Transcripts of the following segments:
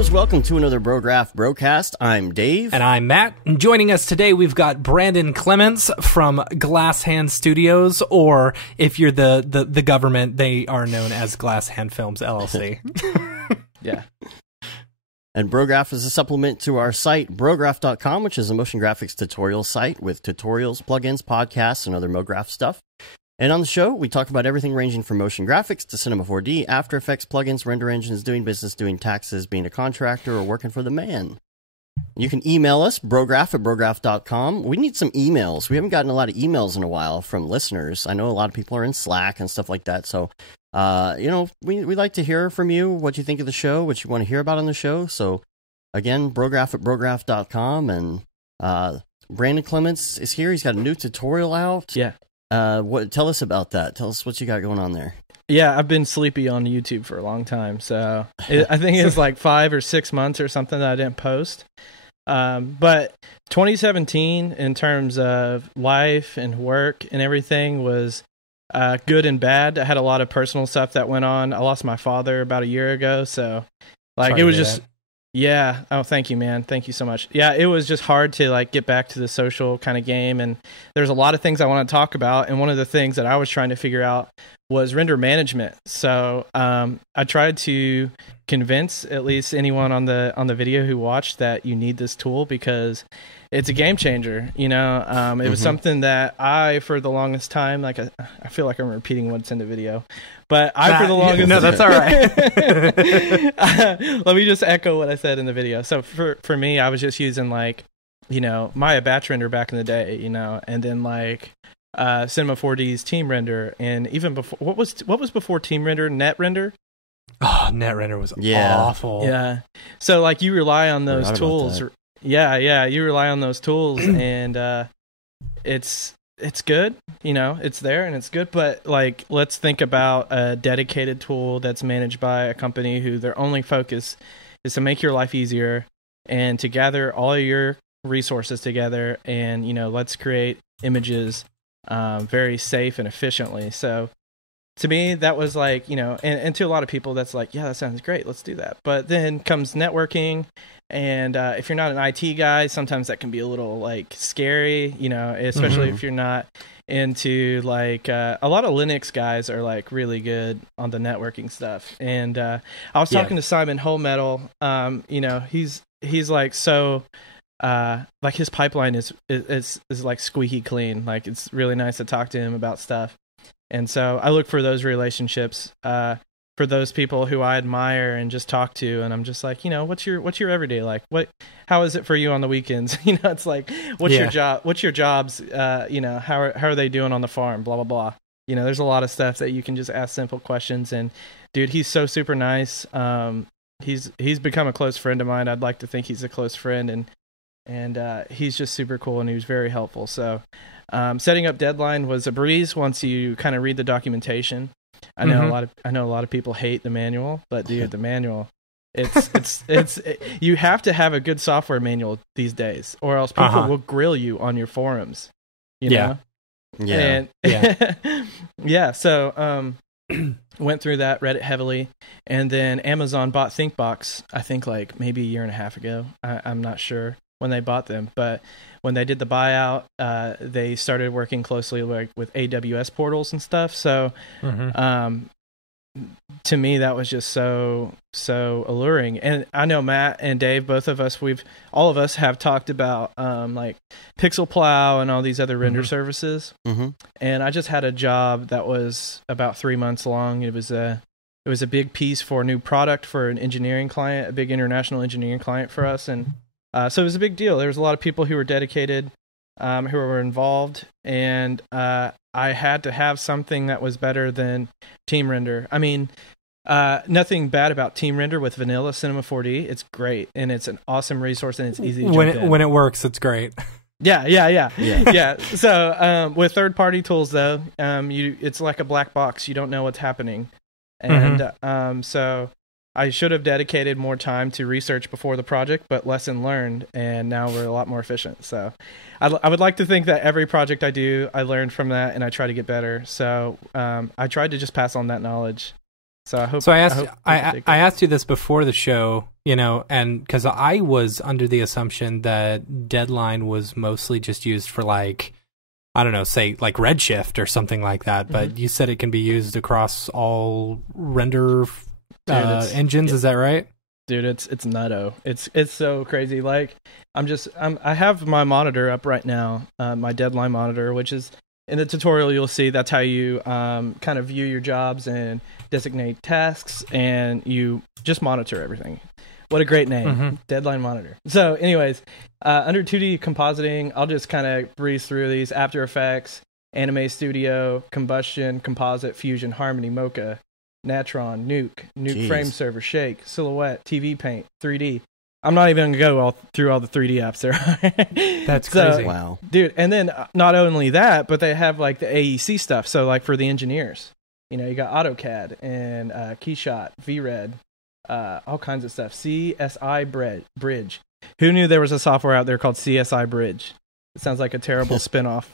bros, welcome to another Brograph Brocast. I'm Dave. And I'm Matt. And joining us today, we've got Brandon Clements from GlassHand Studios, or if you're the government, they are known as GlassHand Films, LLC. Yeah. And Brograph is a supplement to our site, Brograph.com, which is a motion graphics tutorial site with tutorials, plugins, podcasts, and other MoGraph stuff. And on the show, we talk about everything ranging from motion graphics to Cinema 4D, After Effects, plugins, render engines, doing business, doing taxes, being a contractor, or working for the man. You can email us, brograph@brograph.com. We need some emails. We haven't gotten a lot of emails in a while from listeners. I know a lot of people are in Slack and stuff like that. So, we like to hear from you, what you think of the show, what you want to hear about on the show. So, again, brograph@brograph.com. And Brandon Clements is here. He's got a new tutorial out. Yeah. Tell us about that. Tell us what you got going on there. Yeah, I've been sleepy on YouTube for a long time, so I think it's like 5 or 6 months or something that I didn't post. But 2017, in terms of life and work and everything, was good and bad. I had a lot of personal stuff that went on. I lost my father about a year ago, so it was just... Yeah. Oh, thank you, man. Thank you so much. Yeah, it was just hard to get back to the social kind of game, and there's a lot of things I want to talk about. And one of the things that I was trying to figure out was render management. So I tried to convince at least anyone on the video who watched that you need this tool because it's a game changer. It was something that I, for the longest time, I feel like I'm repeating what's in the video. But for the longest... No, that's all right. Let me just echo what I said in the video. So for me, I was just using Maya batch render back in the day, and then Cinema 4D's team render, and even before what was before team render, net render. Oh, net render was awful. Yeah. So you rely on those tools. Yeah, you rely on those tools, and it's good, it's there and it's good, but let's think about a dedicated tool that's managed by a company who their only focus is to make your life easier and to gather all of your resources together and, let's create images very safe and efficiently. So to me, that was and to a lot of people, that's yeah, that sounds great. Let's do that. But then comes networking. And if you're not an IT guy, sometimes that can be a little scary, especially if you're not into a lot of Linux guys are really good on the networking stuff. And I was talking to Simon Wholemetal. He's so his pipeline is squeaky clean. It's really nice to talk to him about stuff. And so I look for those relationships. For those people who I admire and just talk to, and I'm just what's your everyday like? How is it for you on the weekends? It's what's your job? What's your jobs? How are they doing on the farm? Blah blah blah. There's a lot of stuff that you can just ask simple questions. And dude, he's so super nice. He's become a close friend of mine. I'd like to think he's a close friend, and he's just super cool, and he was very helpful. So setting up Deadline was a breeze once you kind of read the documentation. I know a lot of people hate the manual, but dude, the manual, it's you have to have a good software manual these days, or else people will grill you on your forums. You know? Yeah. And yeah. So went through that, read it heavily, and then Amazon bought ThinkBox. I think maybe a year and a half ago. I'm not sure when they bought them, but when they did the buyout, they started working closely with AWS portals and stuff. So to me, that was just so alluring. And I know Matt and Dave, all of us have talked about Pixel Plow and all these other render services. And I just had a job that was about 3 months long. It was a big piece for a new product for an engineering client, a big international engineering client for us. And so it was a big deal. There was a lot of people who were dedicated, who were involved, and I had to have something that was better than Team Render. I mean, nothing bad about Team Render with vanilla Cinema 4D. It's great, and it's an awesome resource, and it's easy to jump in. When it works, it's great. Yeah. So with third-party tools, though, it's like a black box. You don't know what's happening, and so I should have dedicated more time to research before the project, but lesson learned, and now we're a lot more efficient. So I would like to think that every project I do, I learn from that, and I try to get better. So I tried to just pass on that knowledge. So I hope. So I asked you this before the show, and because I was under the assumption that Deadline was mostly just used for like, I don't know, say like Redshift or something like that. But you said it can be used across all render engines. Is that right? Dude, it's nutto. It's so crazy. Like I have my monitor up right now, my Deadline monitor, which is in the tutorial you'll see that's how you kind of view your jobs and designate tasks, and you just monitor everything. What a great name, Deadline Monitor. So anyways, under 2D compositing, I'll just kind of breeze through these: After Effects, Anime Studio, Combustion, Composite, Fusion, Harmony, Mocha, Natron, Nuke Frame Server, Shake, Silhouette, TV Paint, 3D. I'm not even going to go through all the 3D apps there are. That's crazy. Wow. Dude, and then not only that, but they have like the AEC stuff. So like for the engineers, you got AutoCAD and Keyshot, VRED, all kinds of stuff. CSI Bridge. Who knew there was a software out there called CSI Bridge? It sounds like a terrible spinoff.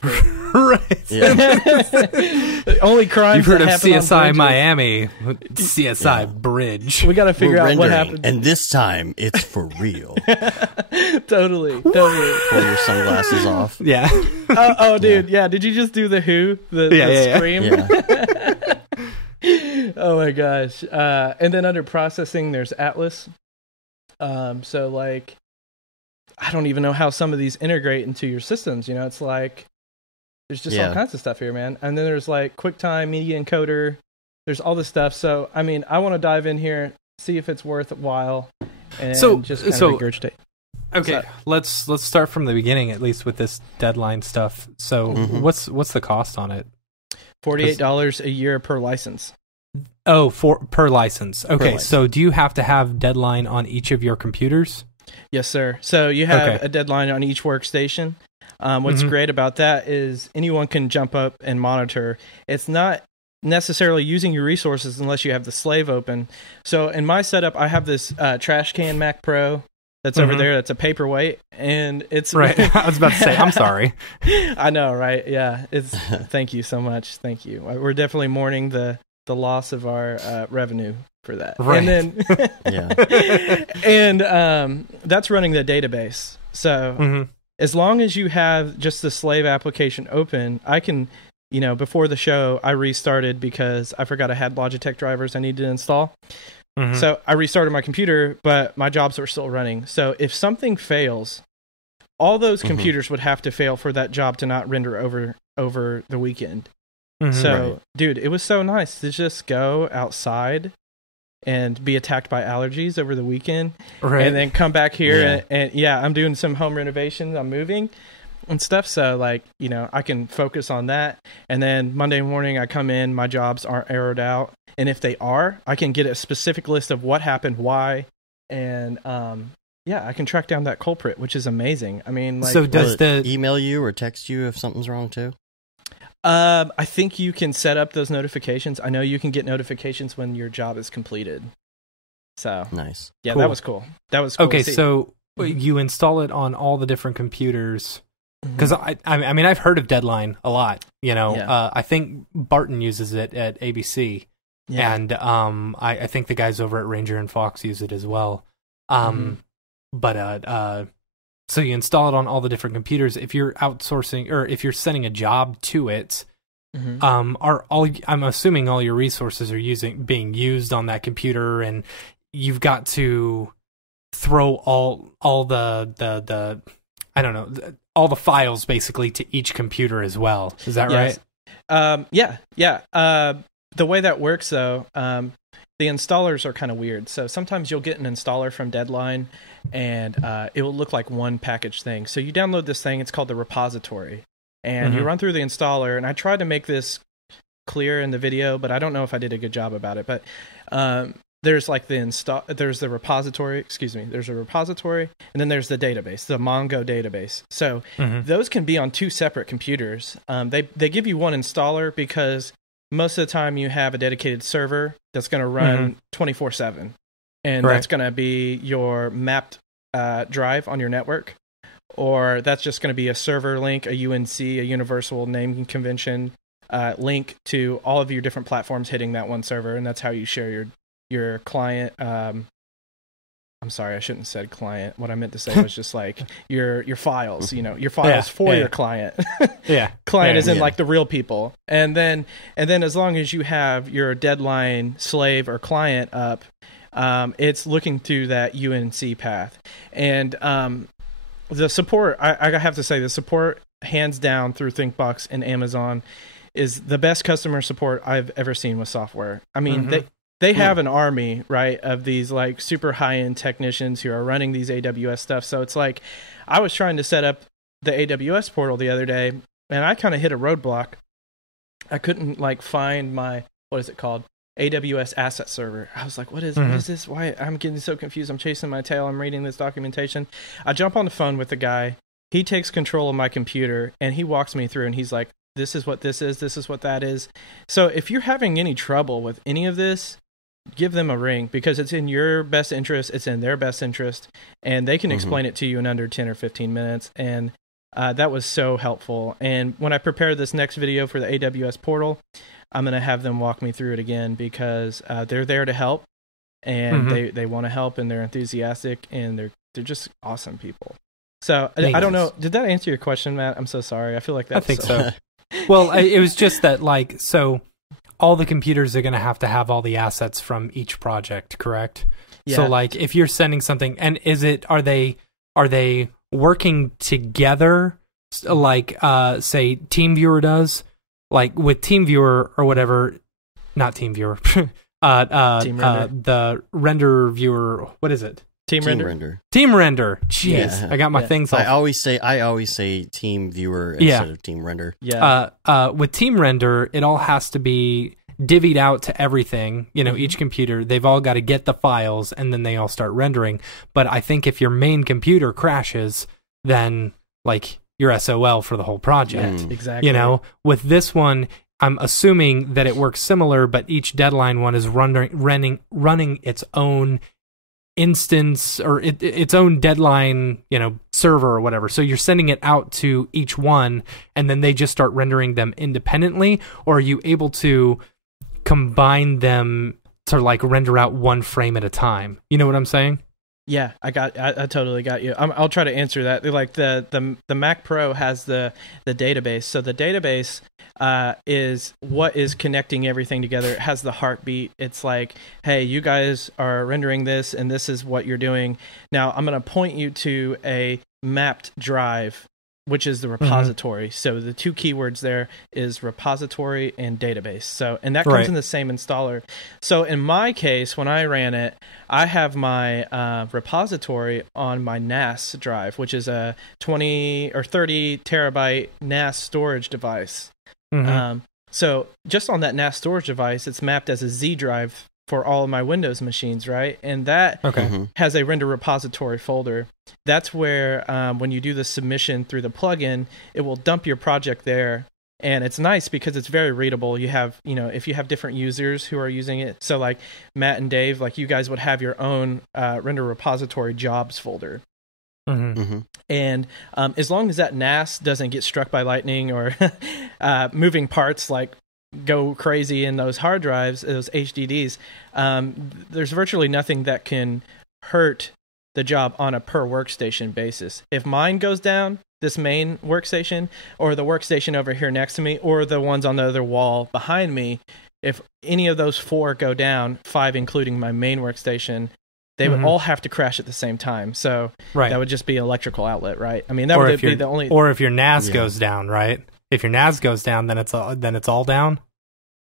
Right. The only crimes you've heard of CSI Miami, CSI Bridge. We got to figure out what happened. And this time, it's for real. Totally. Pull your sunglasses off. Yeah. Oh, dude. Yeah. Did you just do the Who? The scream? Yeah. Oh my gosh. And then under processing, there's Atlas. So like, I don't even know how some of these integrate into your systems. It's like, there's just all kinds of stuff here, man. And then there's like QuickTime, Media Encoder. There's all this stuff. So, I mean, I want to dive in here, see if it's worthwhile, and just kind of regurgitate. Okay, let's start from the beginning, at least with this Deadline stuff. So, what's the cost on it? $48 a year per license. Oh, per license. Okay, so do you have to have Deadline on each of your computers? Yes, sir. So you have a Deadline on each workstation. What's great about that is anyone can jump up and monitor. It's not necessarily using your resources unless you have the slave open. So in my setup, I have this trash can Mac Pro that's over there. That's a paperweight, and it's right. I was about to say, I'm sorry. I know, right? Yeah. Thank you so much. Thank you. We're definitely mourning the loss of our revenue for that. Right. And then, and that's running the database. So as long as you have just the slave application open, I can, before the show, I restarted because I forgot I had Logitech drivers I needed to install. So I restarted my computer, but my jobs are still running. So if something fails, all those computers would have to fail for that job to not render over the weekend. So, dude, it was so nice to just go outside and be attacked by allergies over the weekend, and then come back here and I'm doing some home renovations. I'm moving and stuff, so like I can focus on that. And then Monday morning, I come in, my jobs aren't errored out, and if they are, I can get a specific list of what happened, why, and I can track down that culprit, which is amazing. I mean, like, so does the email you or text you if something's wrong too? I think you can set up those notifications. I know you can get notifications when your job is completed. So nice. Yeah, cool. That was cool. Okay, so you install it on all the different computers. Because I mean, I've heard of Deadline a lot. I think Barton uses it at ABC, and I think the guys over at Ranger and Fox use it as well. But so you install it on all the different computers. If you're outsourcing or if you're sending a job to it, I'm assuming all your resources are being used on that computer, and you've got to throw all the I don't know, all the files basically to each computer as well. Is that right? The way that works though, the installers are kind of weird. So sometimes you'll get an installer from Deadline, and it will look like one package thing. So you download this thing, it's called the repository, and you run through the installer. And I tried to make this clear in the video, but I don't know if I did a good job about it. But there's like there's the repository, there's a repository, and then there's the database, the Mongo database. So those can be on two separate computers. They give you one installer because most of the time you have a dedicated server that's going to run 24/7, and that's going to be your mapped drive on your network, or that's just going to be a server link, a UNC, a universal naming convention link to all of your different platforms hitting that one server, and that's how you share your client. I'm sorry, I shouldn't have said client. What I meant to say was just like your files, your files for your client. Client is in like the real people. And then as long as you have your deadline slave or client up, it's looking through that UNC path. And the support, I have to say, the support hands down through ThinkBox and Amazon is the best customer support I've ever seen with software. I mean, they have an army, right, of these like super high-end technicians who are running these AWS stuff. So it's like I was trying to set up the AWS portal the other day, and I kind of hit a roadblock. I couldn't like find my, what is it called? AWS asset server. I was like, what is this? Why? I'm getting so confused. I'm chasing my tail. I'm reading this documentation. I jump on the phone with the guy. He takes control of my computer, and he walks me through, and he's like, this is what this is. This is what that is. So if you're having any trouble with any of this, give them a ring, because it's in your best interest. It's in their best interest, and they can explain it to you in under 10 or 15 minutes. And that was so helpful. And when I prepare this next video for the AWS portal, I'm going to have them walk me through it again, because they're there to help, and they want to help, and they're enthusiastic, and they're just awesome people. So I don't know. Did that answer your question, Matt? I'm so sorry. I feel like that's I think so. Well, it was just that, like, so all the computers are going to have all the assets from each project, correct? Yeah. So like if you're sending something, and are they working together like say TeamViewer does, like with TeamViewer or whatever, not TeamViewer, the render viewer, what is it? Team Render. Jeez, I got my things off. I always say Team Viewer instead of Team Render. Yeah. With Team Render, it all has to be divvied out to everything. Each computer, they've all got to get the files, and then they all start rendering. But I think if your main computer crashes, then like you're SOL for the whole project. Exactly. With this one, I'm assuming that it works similar, but each deadline one is running its own instance or its own deadline, server or whatever. So you're sending it out to each one, and then they just start rendering them independently, or are you able to combine them to like render out one frame at a time? You know what I'm saying? Yeah, I totally got you. I'll try to answer that. Like the Mac Pro has the database. So the database is what is connecting everything together. It has the heartbeat. It's like, hey, you guys are rendering this, and this is what you're doing. Now I'm going to point you to a mapped drive, which is the repository. So the two keywords there is repository and database. So, and that comes in the same installer. So in my case, when I ran it, I have my repository on my NAS drive, which is a 20 or 30 terabyte NAS storage device. So just on that NAS storage device, it's mapped as a Z drive for all of my Windows machines, right? And that has a render repository folder. That's where when you do the submission through the plugin, it will dump your project there. And it's nice because it's very readable. You have, if you have different users who are using it, so like Matt and Dave, like you guys would have your own render repository jobs folder. And as long as that NAS doesn't get struck by lightning or moving parts like go crazy in those hard drives, those HDDs, there's virtually nothing that can hurt the job on a per workstation basis. If mine goes down, this main workstation, or the workstation over here next to me, or the ones on the other wall behind me, if any of those four go down, 5 including my main workstation, they would all have to crash at the same time. So that would just be an electrical outlet, right? I mean, that would be the only... Or if your NAS goes down, right? If your NAS goes down, then it's all down?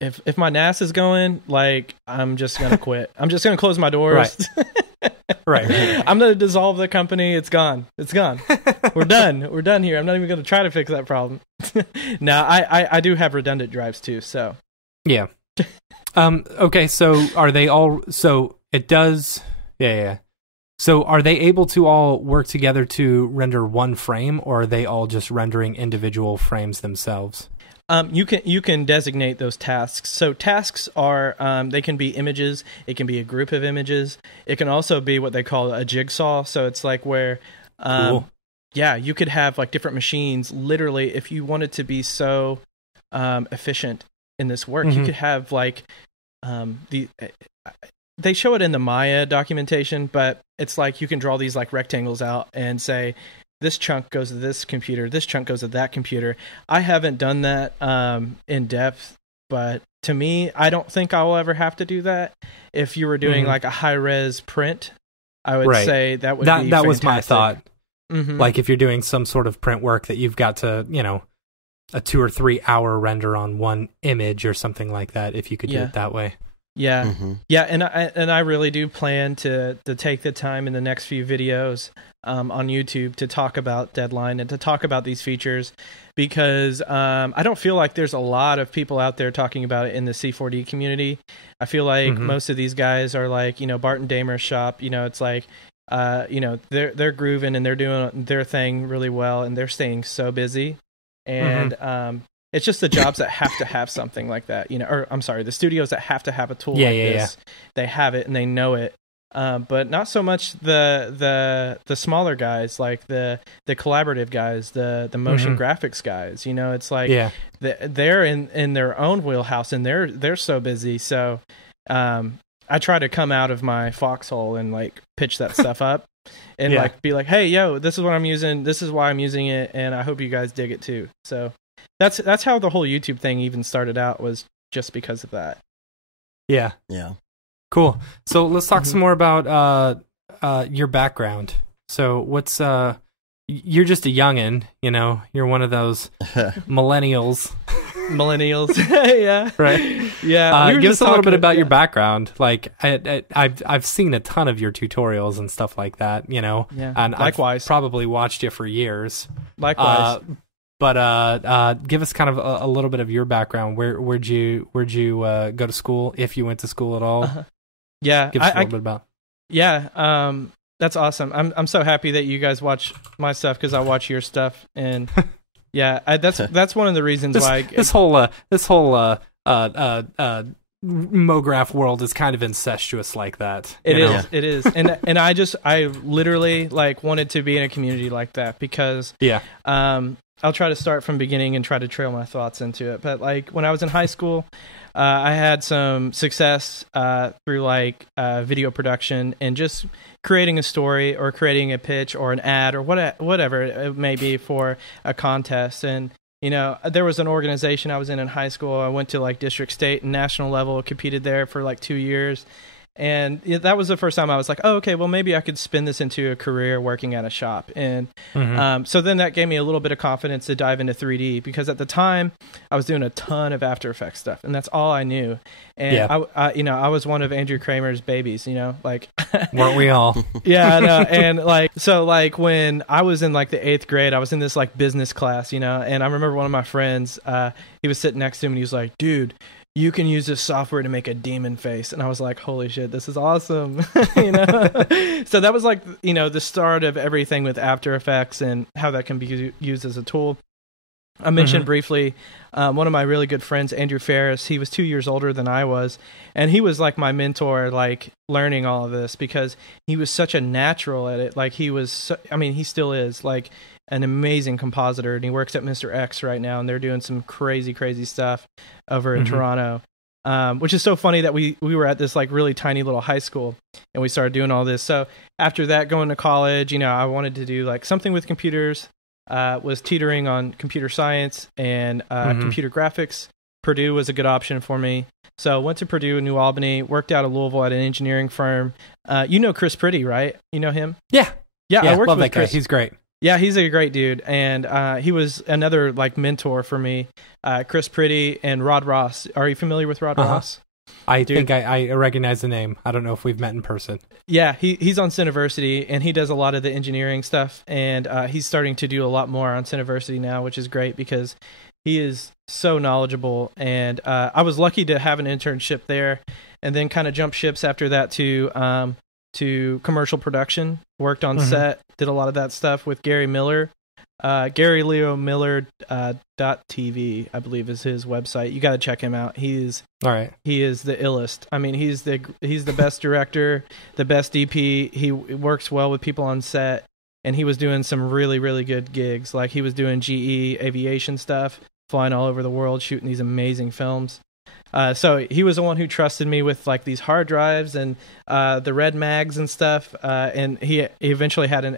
If my NAS is going, like, I'm just going to quit. I'm just going to close my doors. Right. I'm going to dissolve the company. It's gone. We're done. We're done here. I'm not even going to try to fix that problem. Now, I do have redundant drives too, so. Yeah. Okay, so are they all... So it does... Yeah. So are they able to all work together to render one frame, or are they all just rendering individual frames themselves? You can designate those tasks. So tasks are they can be images. It can be a group of images. It can also be what they call a jigsaw. So it's like where, cool. You could have like different machines. Literally, if you wanted to be so efficient in this work. You could have like they show it in the Maya documentation, but it's like you can draw these like rectangles out and say this chunk goes to this computer, this chunk goes to that computer. I haven't done that in depth, but to me, I don't think I'll ever have to do that. If you were doing like a high res print, I would say that would be fantastic. That was my thought. Like if you're doing some sort of print work that you've got to, a 2 or 3 hour render on one image or something like that, if you could do it that way. Yeah. Yeah. And I really do plan to take the time in the next few videos on YouTube to talk about Deadline and to talk about these features, because I don't feel like there's a lot of people out there talking about it in the C4D community. I feel like most of these guys are like, Barton Damer's shop, it's like, they're grooving and they're doing their thing really well and they're staying so busy. And it's just the jobs that have to have something like that, or I'm sorry, the studios that have to have a tool like this. They have it and they know it. But not so much the smaller guys, like the collaborative guys, the motion graphics guys. It's like they're in their own wheelhouse and they're so busy. So I try to come out of my foxhole and like pitch that stuff up and like be like, hey, yo, this is what I'm using. This is why I'm using it, and I hope you guys dig it too. So that's how the whole YouTube thing even started out, was just because of that. Yeah. Cool. So let's talk some more about your background. So what's you're just a youngin', you're one of those millennials. Yeah. Right. Yeah. Give us a little bit about your background. Like I've seen a ton of your tutorials and stuff like that, Yeah. And likewise. I've probably watched you for years. Likewise. But give us kind of a little bit of your background. Where'd you go to school, if you went to school at all? Yeah. Give us a little bit about. Yeah. That's awesome. I'm so happy that you guys watch my stuff, because I watch your stuff, and yeah, that's one of the reasons why this whole MoGraph world is kind of incestuous like that. It is, and I literally like wanted to be in a community like that, because I'll try to start from beginning and try to trail my thoughts into it. But like when I was in high school, I had some success through like video production and just creating a story or creating a pitch or an ad or whatever it may be for a contest. And there was an organization I was in high school. I went to like district, state, and national level, competed there for like 2 years. And that was the first time I was like, oh, okay, well, maybe I could spin this into a career working at a shop. And so then that gave me a little bit of confidence to dive into 3D, because at the time I was doing a ton of After Effects stuff, and that's all I knew. And I was one of Andrew Kramer's babies, like weren't we all? Yeah, I know. And like when I was in like the 8th grade, I was in this like business class, and I remember one of my friends, he was sitting next to him and he was like, dude, you can use this software to make a demon face. And I was like, holy shit, this is awesome. So that was like, the start of everything with After Effects and how that can be used as a tool. I mentioned briefly one of my really good friends, Andrew Ferris. He was 2 years older than I was, and he was like my mentor, like learning all of this, because he was such a natural at it. Like he still is like an amazing compositor, and he works at Mr. X right now, and they're doing some crazy stuff over in Toronto, which is so funny that we were at this like really tiny little high school and we started doing all this. So after that, going to college, I wanted to do like something with computers, was teetering on computer science and computer graphics. Purdue was a good option for me. So went to Purdue in New Albany, worked out of Louisville at an engineering firm. Chris Pretty, right? You know him? Yeah. I worked love with that guy. Chris. He's great. Yeah, he's a great dude, and he was another like mentor for me. Chris Pretty and Rod Ross. Are you familiar with Rod Ross? I think I recognize the name. I don't know if we've met in person. Yeah, he's on Cineversity, and he does a lot of the engineering stuff, and he's starting to do a lot more on Cineversity now, which is great because he is so knowledgeable. And I was lucky to have an internship there, and then kind of jump ships after that to commercial production. Worked on set, did a lot of that stuff with Gary Miller. GaryLeoMiller .tv, I believe, is his website. You got to check him out. He is the illest. I mean, he's the best director, the best DP. He works well with people on set, and he was doing some really, really good gigs. Like he was doing GE aviation stuff flying all over the world, shooting these amazing films. So he was the one who trusted me with like these hard drives and the red mags and stuff. And he eventually had an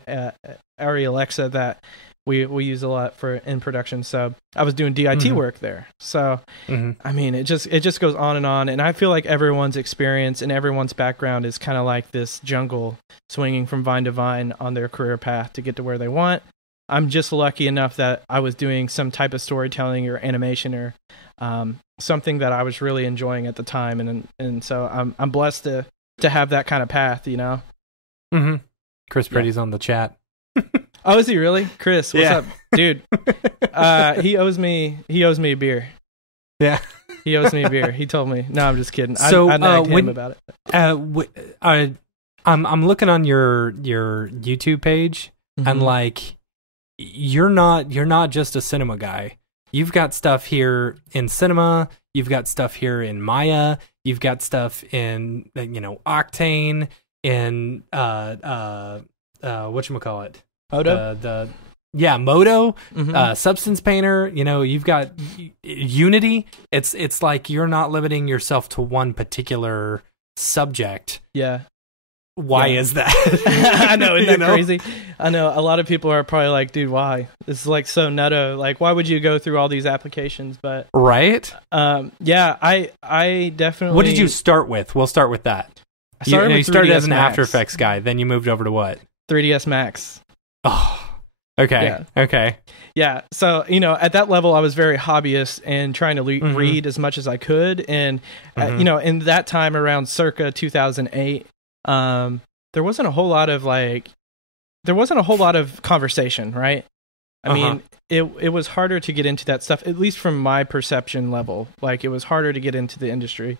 Arri Alexa that we use a lot for in production. So I was doing DIT work there. So I mean, it just goes on. And I feel like everyone's experience and everyone's background is kind of like this jungle swinging from vine to vine on their career path to get to where they want. I'm just lucky enough that I was doing some type of storytelling or animation or something that I was really enjoying at the time, and so I'm blessed to have that kind of path, you know. Chris Pretty's on the chat. Oh, is he really? Chris, what's up, dude? He owes me a beer. Yeah, he owes me a beer. He told me. No, I'm just kidding. So I nagged him about it. I'm looking on your YouTube page, and like, you're not just a cinema guy. You've got stuff here in cinema. You've got stuff here in Maya. You've got stuff in Octane, in whatchamacallit? Modo? Modo, Substance Painter. You've got Unity. It's like you're not limiting yourself to one particular subject. Yeah. Why is that? I know, isn't that crazy? I know a lot of people are probably like, dude, why? This is like so nutto. Like, why would you go through all these applications? But right? Yeah, I definitely. What did you start with? We'll start with that. You started as an After Effects guy, then you moved over to what? 3ds Max. Oh, okay. Yeah. Okay. Yeah. So, at that level, I was very hobbyist and trying to read as much as I could. And, in that time around circa 2008, there wasn't a whole lot of conversation, right? I mean, it was harder to get into that stuff, at least from my perception level. Like, it was harder to get into the industry.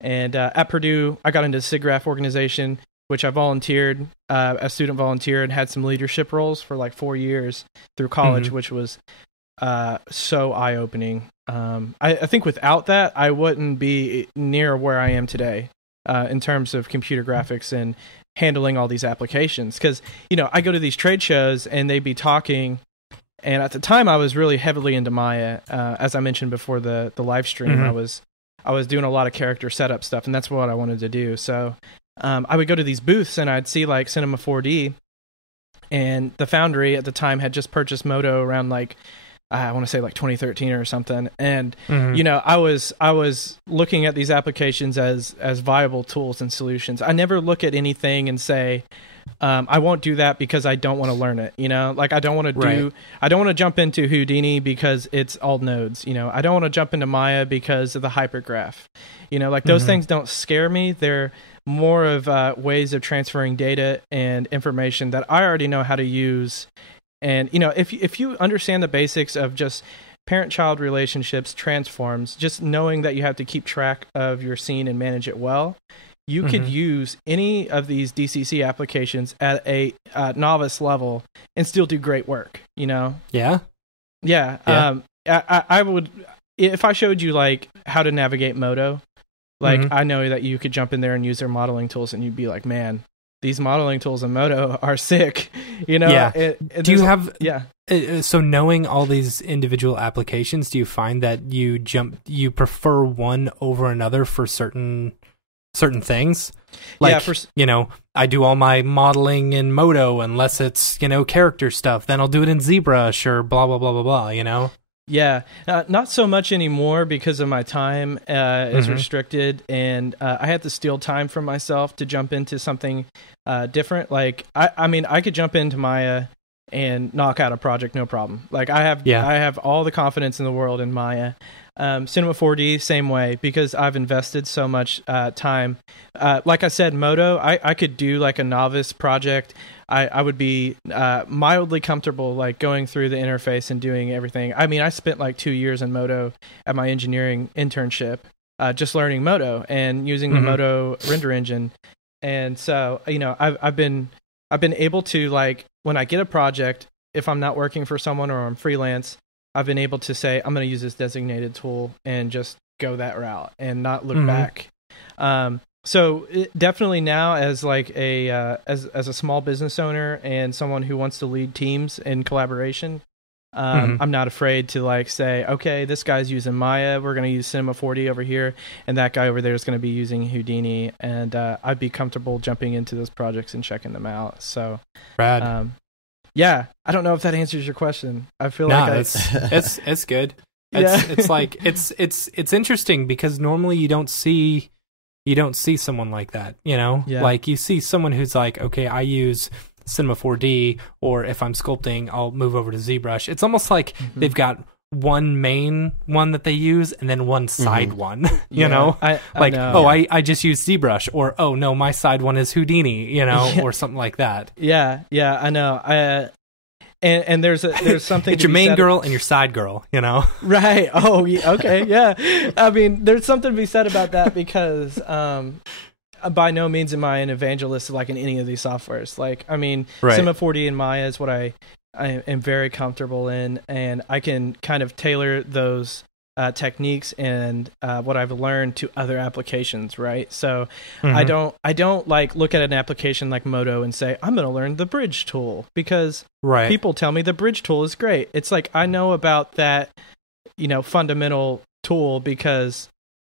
And at Purdue, I got into the SIGGRAPH organization, which I volunteered, a student volunteer, and had some leadership roles for like 4 years through college, which was so eye-opening. I think without that, I wouldn't be near where I am today in terms of computer graphics and handling all these applications. Because, I go to these trade shows and they'd be talking, and at the time I was really heavily into Maya. As I mentioned before the live stream, I was doing a lot of character setup stuff, and that's what I wanted to do. So I would go to these booths and I'd see like Cinema 4D, and the Foundry at the time had just purchased Modo around like, I want to say like 2013 or something. And, I was looking at these applications as viable tools and solutions. I never look at anything and say, I won't do that because I don't want to learn it. Like I don't want to jump into Houdini because it's all nodes. I don't want to jump into Maya because of the hypergraph. Like those things don't scare me. They're more of ways of transferring data and information that I already know how to use. And, if you understand the basics of just parent-child relationships, transforms, just knowing that you have to keep track of your scene and manage it well, you could use any of these DCC applications at a novice level and still do great work, Yeah. Yeah. I would, if I showed you like how to navigate Modo, like I know that you could jump in there and use their modeling tools and you'd be like, man, these modeling tools in Modo are sick, Yeah. Do you have? Yeah. So knowing all these individual applications, do you find that you prefer one over another for certain things? Like, I do all my modeling in Modo unless it's, character stuff. Then I'll do it in ZBrush or blah, blah, blah, blah, blah, Yeah, not so much anymore because of my time is restricted, and I had to steal time from myself to jump into something different. Like, I could jump into Maya and knock out a project, no problem. Like, I have all the confidence in the world in Maya. Cinema 4D, same way, because I've invested so much time. Like I said, Modo, I could do like a novice project. I would be mildly comfortable like going through the interface and doing everything. I mean, I spent like 2 years in Modo at my engineering internship, just learning Modo and using the Modo render engine. And so, I've been able to, like, when I get a project, if I'm not working for someone or I'm freelance, I've been able to say, I'm going to use this designated tool and just go that route and not look back. So definitely now, as like as a small business owner and someone who wants to lead teams in collaboration, I'm not afraid to like say, okay, this guy's using Maya, we're going to use Cinema 4D over here, and that guy over there is going to be using Houdini, and I'd be comfortable jumping into those projects and checking them out. So, Rad. Yeah, I don't know if that answers your question. I feel it's good. It's like it's interesting because normally you don't see someone like that, you know? Yeah. Like you see someone who's like, okay, I use Cinema 4D, or if I'm sculpting, I'll move over to ZBrush. It's almost like they've got one main one that they use and then one side one, you know? I know. I just use ZBrush, or, oh no, my side one is Houdini, you know, or something like that. Yeah, I know. And there's something it's your main girl and your side girl, you know? Right. Oh, yeah, okay, yeah. I mean, there's something to be said about that because by no means am I an evangelist like in any of these softwares. Like, I mean, Cinema 4D and Maya is what I am very comfortable in, and I can kind of tailor those techniques and what I've learned to other applications, right? So I don't like look at an application like Moto and say, I'm going to learn the bridge tool because people tell me the bridge tool is great. It's like, I know about that, you know, fundamental tool because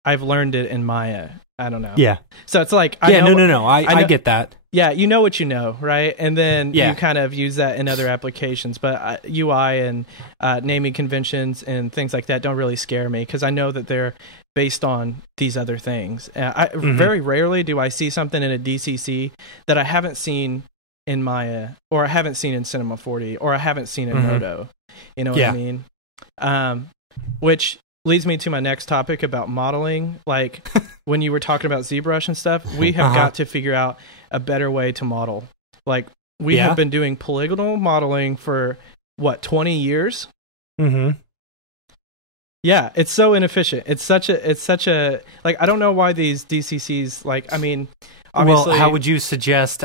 I've learned it in Maya. I don't know. Yeah. So it's like, I get that. Yeah, you know what you know, right? And then you kind of use that in other applications. But UI and naming conventions and things like that don't really scare me because I know that they're based on these other things. Very rarely do I see something in a DCC that I haven't seen in Maya, or I haven't seen in Cinema 4D, or I haven't seen in Moto. You know what I mean? Which leads me to my next topic about modeling. Like when you were talking about ZBrush and stuff, we have got to figure out a better way to model. Like we have been doing polygonal modeling for 20 years? Yeah, it's so inefficient. It's such a like, I don't know why these DCCs, like, I mean, obviously, well, how would you suggest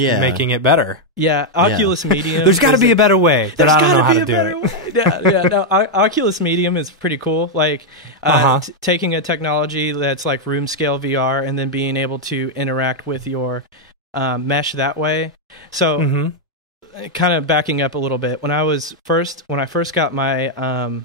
making it better? Yeah, Oculus Medium. There's got to be a better way that I don't know how to do it. No, Oculus Medium is pretty cool. Like taking a technology that's like room scale VR and then being able to interact with your mesh that way. So, kind of backing up a little bit, when I first got my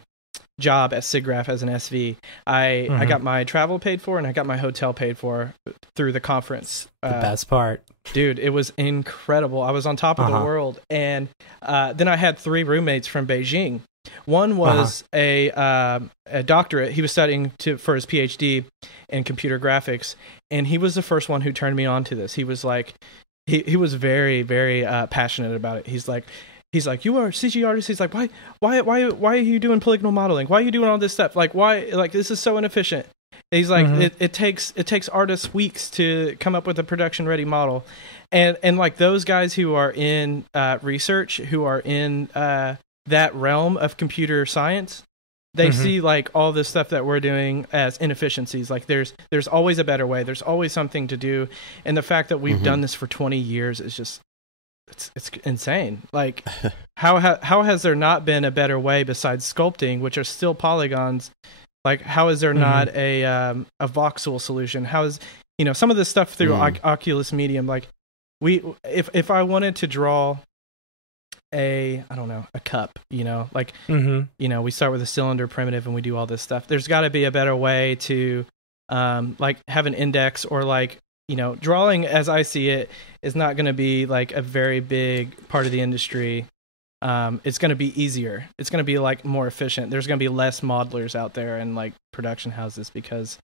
job at SIGGRAPH as an SV, I got my travel paid for and I got my hotel paid for through the conference. The best part. Dude, it was incredible. I was on top of the world. And then I had 3 roommates from Beijing. One was a doctorate. He was studying for his PhD in computer graphics. And he was the first one who turned me on to this. He was like, he was very, very passionate about it. He's like, you are a CG artist. He's like, why are you doing polygonal modeling? Why are you doing all this stuff? Like, why? Like, this is so inefficient. He's like, it takes artists weeks to come up with a production ready model, and like those guys who are in research, who are in that realm of computer science, they see like all this stuff that we're doing as inefficiencies. Like, there's always a better way. There's always something to do, and the fact that we've done this for 20 years is just. It's insane. Like, how has there not been a better way besides sculpting, which are still polygons? Like, how is there not a voxel solution? How is, you know, some of this stuff through Oculus Medium? Like, if I wanted to draw a cup, you know, like, you know, we start with a cylinder primitive and we do all this stuff. There's got to be a better way to like have an index, or like, you know, drawing as I see it is not going to be like a very big part of the industry. It's going to be easier. It's going to be like more efficient. There's going to be less modelers out there and like production houses because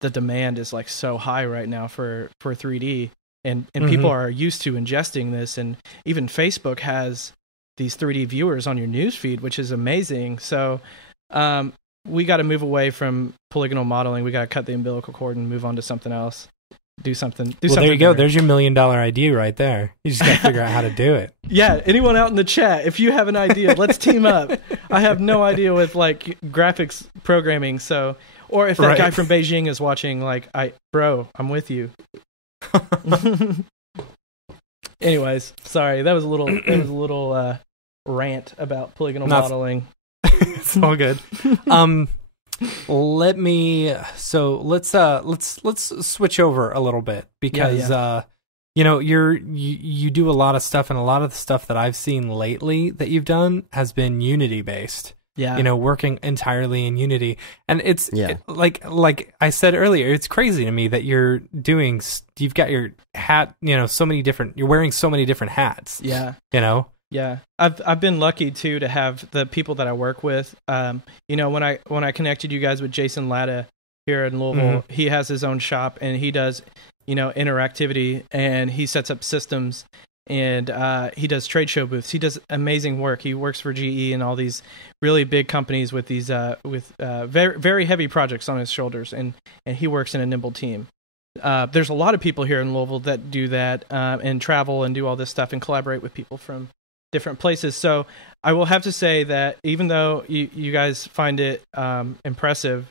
the demand is like so high right now for 3D, and people are used to ingesting this. And even Facebook has these 3D viewers on your newsfeed, which is amazing. So we got to move away from polygonal modeling. We got to cut the umbilical cord and move on to something else. Do something. Well, there you go. There's your $1 million idea right there. You just got to figure out how to do it. Yeah. Anyone out in the chat, if you have an idea, let's team up. I have no idea with like graphics programming. So, or if that guy from Beijing is watching, like, I'm with you. Anyways, sorry. That was a little rant about polygonal modeling. It's all good. Let's switch over a little bit because you do a lot of stuff, and a lot of the stuff that I've seen lately that you've done has been Unity based. Yeah. Working entirely in Unity. And it's like I said earlier, it's crazy to me that you've got your hat, you're wearing so many different hats. Yeah. Yeah. I've been lucky too to have the people that I work with. When I connected you guys with Jason Latta here in Louisville, he has his own shop and he does, interactivity, and he sets up systems, and he does trade show booths. He does amazing work. He works for GE and all these really big companies with these very, very heavy projects on his shoulders, and he works in a nimble team. There's a lot of people here in Louisville that do that and travel and do all this stuff and collaborate with people from different places. So I will have to say that even though you guys find it impressive,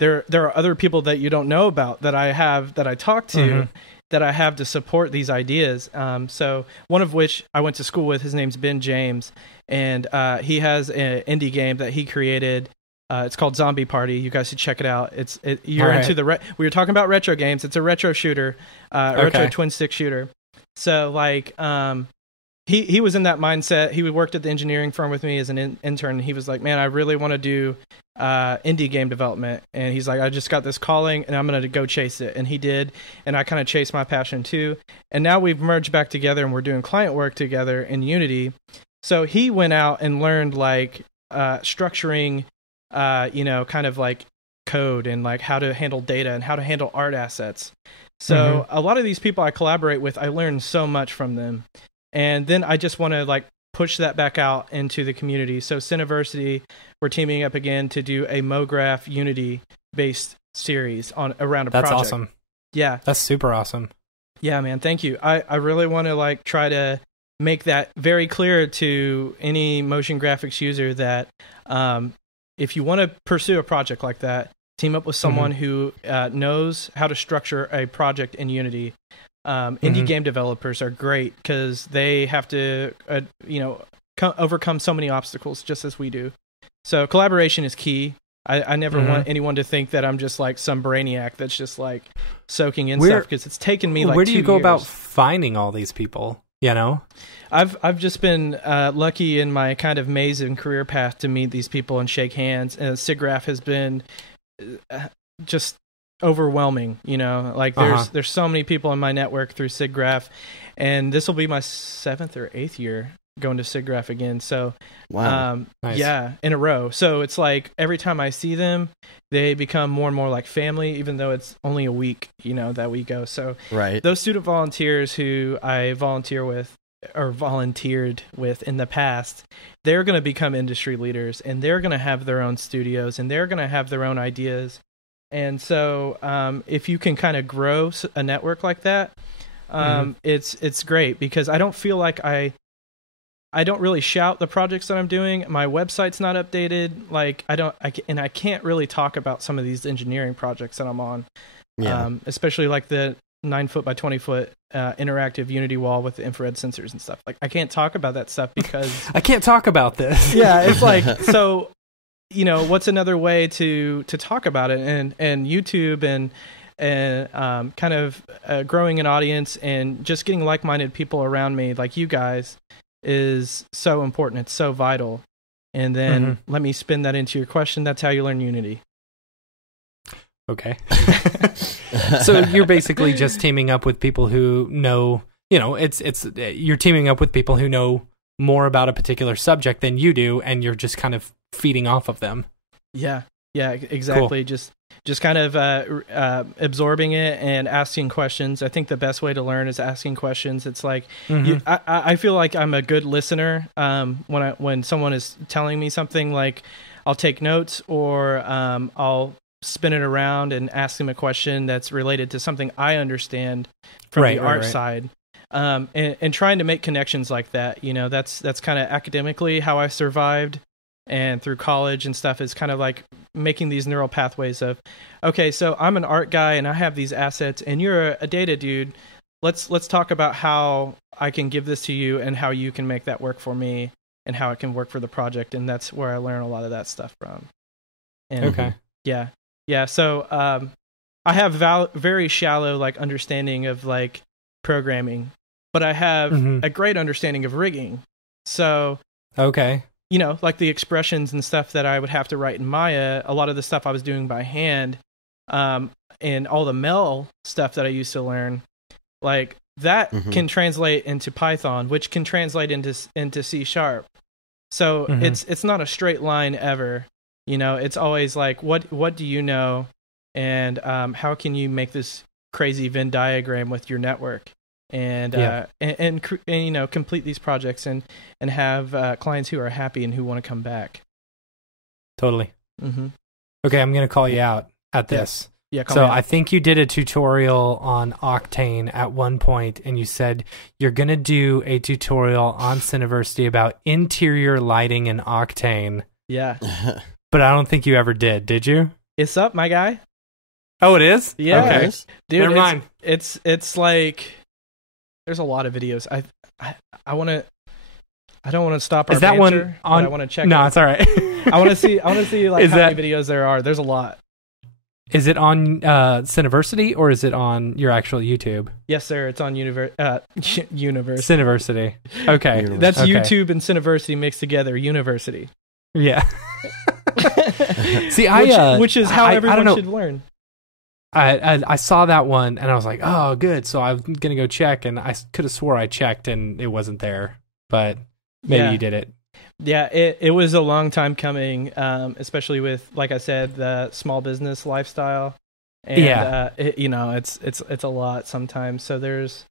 there are other people that you don't know about that I talk to that I have to support these ideas. So one of which I went to school with, his name's Ben James, and he has an indie game that he created. It's called Zombie Party. You guys should check it out. You're right. Into we were talking about retro games. It's a retro shooter, retro twin stick shooter. So he was in that mindset. He worked at the engineering firm with me as an intern. He was like, man, I really want to do indie game development. And he's like, I just got this calling and I'm going to go chase it. And he did. And I kind of chased my passion too. And now we've merged back together and we're doing client work together in Unity. So he went out and learned structuring, kind of like code and like how to handle data and how to handle art assets. So a lot of these people I collaborate with, I learned so much from them. And then I just want to push that back out into the community. So Cineversity, we're teaming up again to do a MoGraph Unity based series around a project. That's awesome. Yeah. That's super awesome. Yeah, man. Thank you. I really want to try to make that very clear to any motion graphics user that if you want to pursue a project like that, team up with someone who knows how to structure a project in Unity. Indie game developers are great because they have to, overcome so many obstacles just as we do. So collaboration is key. I never want anyone to think that I'm just some brainiac that's just soaking in stuff, because it's taken me Where do you 2 go years. about finding all these people? I've just been lucky in my kind of maze and career path to meet these people and shake hands. SIGGRAPH has been just overwhelming, there's so many people in my network through SIGGRAPH, and this will be my 7th or 8th year going to SIGGRAPH again. So wow. Nice. Yeah, in a row. So it's every time I see them, they become more and more like family, even though it's only a week, that we go. So those student volunteers who I volunteered with in the past, they're going to become industry leaders, and they're going to have their own studios, and they're going to have their own ideas. And so if you can kind of grow a network like that, it's great, because I don't feel like I don't really shout the projects that I'm doing. My website's not updated. I can't really talk about some of these engineering projects that I'm on. Yeah. Especially the 9-foot by 20-foot interactive Unity wall with the infrared sensors and stuff. I can't talk about that stuff because I can't talk about this. Yeah, it's so. What's another way to talk about it, and YouTube and kind of growing an audience and just getting like-minded people around me like you guys is so important. It's so vital. And then let me spin that into your question. That's how you learn Unity. Okay. So you're basically just teaming up with people who know, you're teaming up with people who know more about a particular subject than you do, and you're just kind of feeding off of them. Yeah, exactly. Cool. Just kind of absorbing it and asking questions. I think the best way to learn is asking questions. It's I feel like I'm a good listener when someone is telling me something. I'll take notes, or I'll spin it around and ask them a question that's related to something I understand from the art side. And trying to make connections like that, that's kind of academically how I survived, and through college and stuff, is kind of making these neural pathways of, okay, so I'm an art guy and I have these assets, and you're a data dude. Let's talk about how I can give this to you and how you can make that work for me and how it can work for the project. And that's where I learn a lot of that stuff from. And okay. Yeah. So I have very shallow understanding of programming, but I have a great understanding of rigging. So, okay. You know, like the expressions and stuff that I would have to write in Maya, a lot of the stuff I was doing by hand, and all the Mel stuff that I used to learn, like that can translate into Python, which can translate into C#. So it's not a straight line ever. You know, it's always like, what do you know, and how can you make this crazy Venn diagram with your network, and you know, complete these projects and have clients who are happy and who want to come back. Totally. Okay, I'm going to call you out at this. Yeah, so I think you did a tutorial on Octane at one point, and you said you're going to do a tutorial on Cineversity about interior lighting in Octane. Yeah. But I don't think you ever did you? It's up, my guy. Oh, it is? Yeah. Okay. Dude, never mind. It's like, there's a lot of videos. I don't want to stop our is that banter, one on? I want to check. No, it's all right. I want to see like how many videos there are. There's a lot. Is it on Cineversity or is it on your actual YouTube? Yes, sir. It's on University. Cineversity. Okay. That's YouTube and Cineversity mixed together. University. Yeah. See, which is how everyone should learn. I saw that one and I was like, oh, good. So I'm gonna go check, and I could have swore I checked and it wasn't there, but maybe you did it. Yeah, it was a long time coming, especially with, like I said, the small business lifestyle. And, you know, it's a lot sometimes. So there's,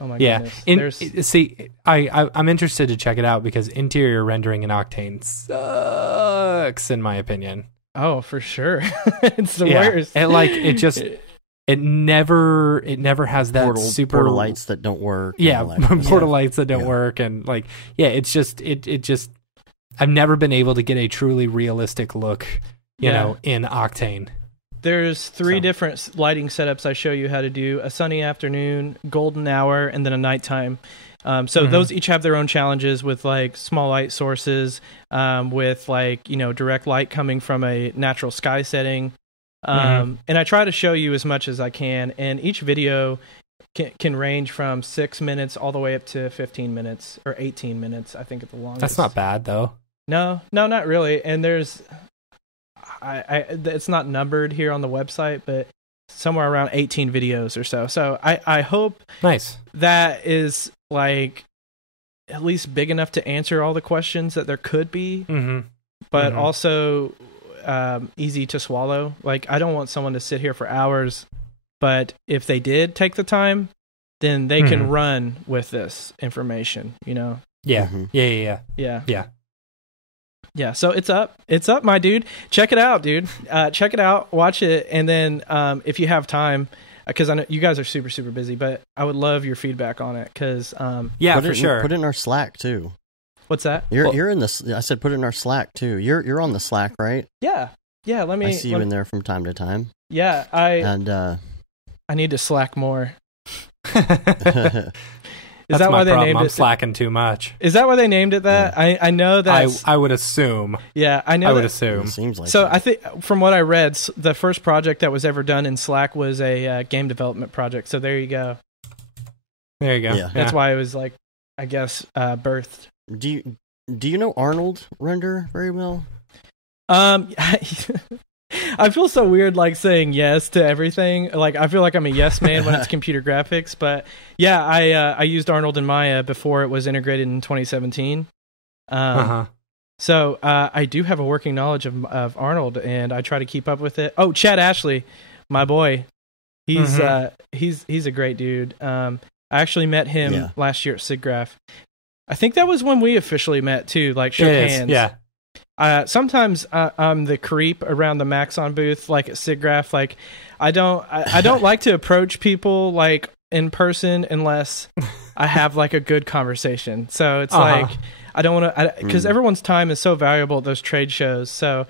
oh my goodness. I'm interested to check it out because interior rendering in Octane sucks, in my opinion. Oh, for sure. It's the worst. It never has that portal lights that don't work. Yeah, portal lights that don't work, and it's just I've never been able to get a truly realistic look, you know, in Octane. There's three different lighting setups I show you how to do: a sunny afternoon, golden hour, and then a nighttime. So those each have their own challenges with like small light sources, with like, you know, direct light coming from a natural sky setting. And I try to show you as much as I can, and each video can range from 6 minutes all the way up to 15 minutes or 18 minutes, I think, at the longest. That's not bad though. No, not really. And there's it's not numbered here on the website, but somewhere around 18 videos or so. So I hope that is like at least big enough to answer all the questions that there could be, but also easy to swallow. Like, I don't want someone to sit here for hours, but if they did take the time, then they can run with this information, you know? Yeah. Yeah, so it's up, my dude. Check it out, dude. Check it out, watch it, and then if you have time, because I know you guys are super, super busy, but I would love your feedback on it, because for sure. Put it in our Slack too. What's that? You're in the. I said put it in our Slack too. You're on the Slack, right? Yeah. Let me. I see you in there from time to time. Yeah, I need to Slack more. Is that why they named it? I'm slacking too much. Is that why they named it that? Yeah. I know that. I would assume. Yeah, I know. I would assume. It seems like so. I think from what I read, the first project that was ever done in Slack was a game development project. So there you go. There you go. Yeah. That's why it was like, I guess, birthed. Do you know Arnold Render very well? I feel so weird like saying yes to everything. Like, I feel like I'm a yes man when it's computer graphics, but yeah, I used Arnold and Maya before it was integrated in 2017. So I do have a working knowledge of Arnold, and I try to keep up with it. Oh, Chad Ashley, my boy. He's a great dude. I actually met him last year at SIGGRAPH. I think that was when we officially met too, like shook hands. Yeah. Sometimes I'm the creep around the Maxon booth, like at SIGGRAPH. Like, I don't like to approach people like in person unless I have like a good conversation. So it's like, I don't want to, because everyone's time is so valuable at those trade shows. So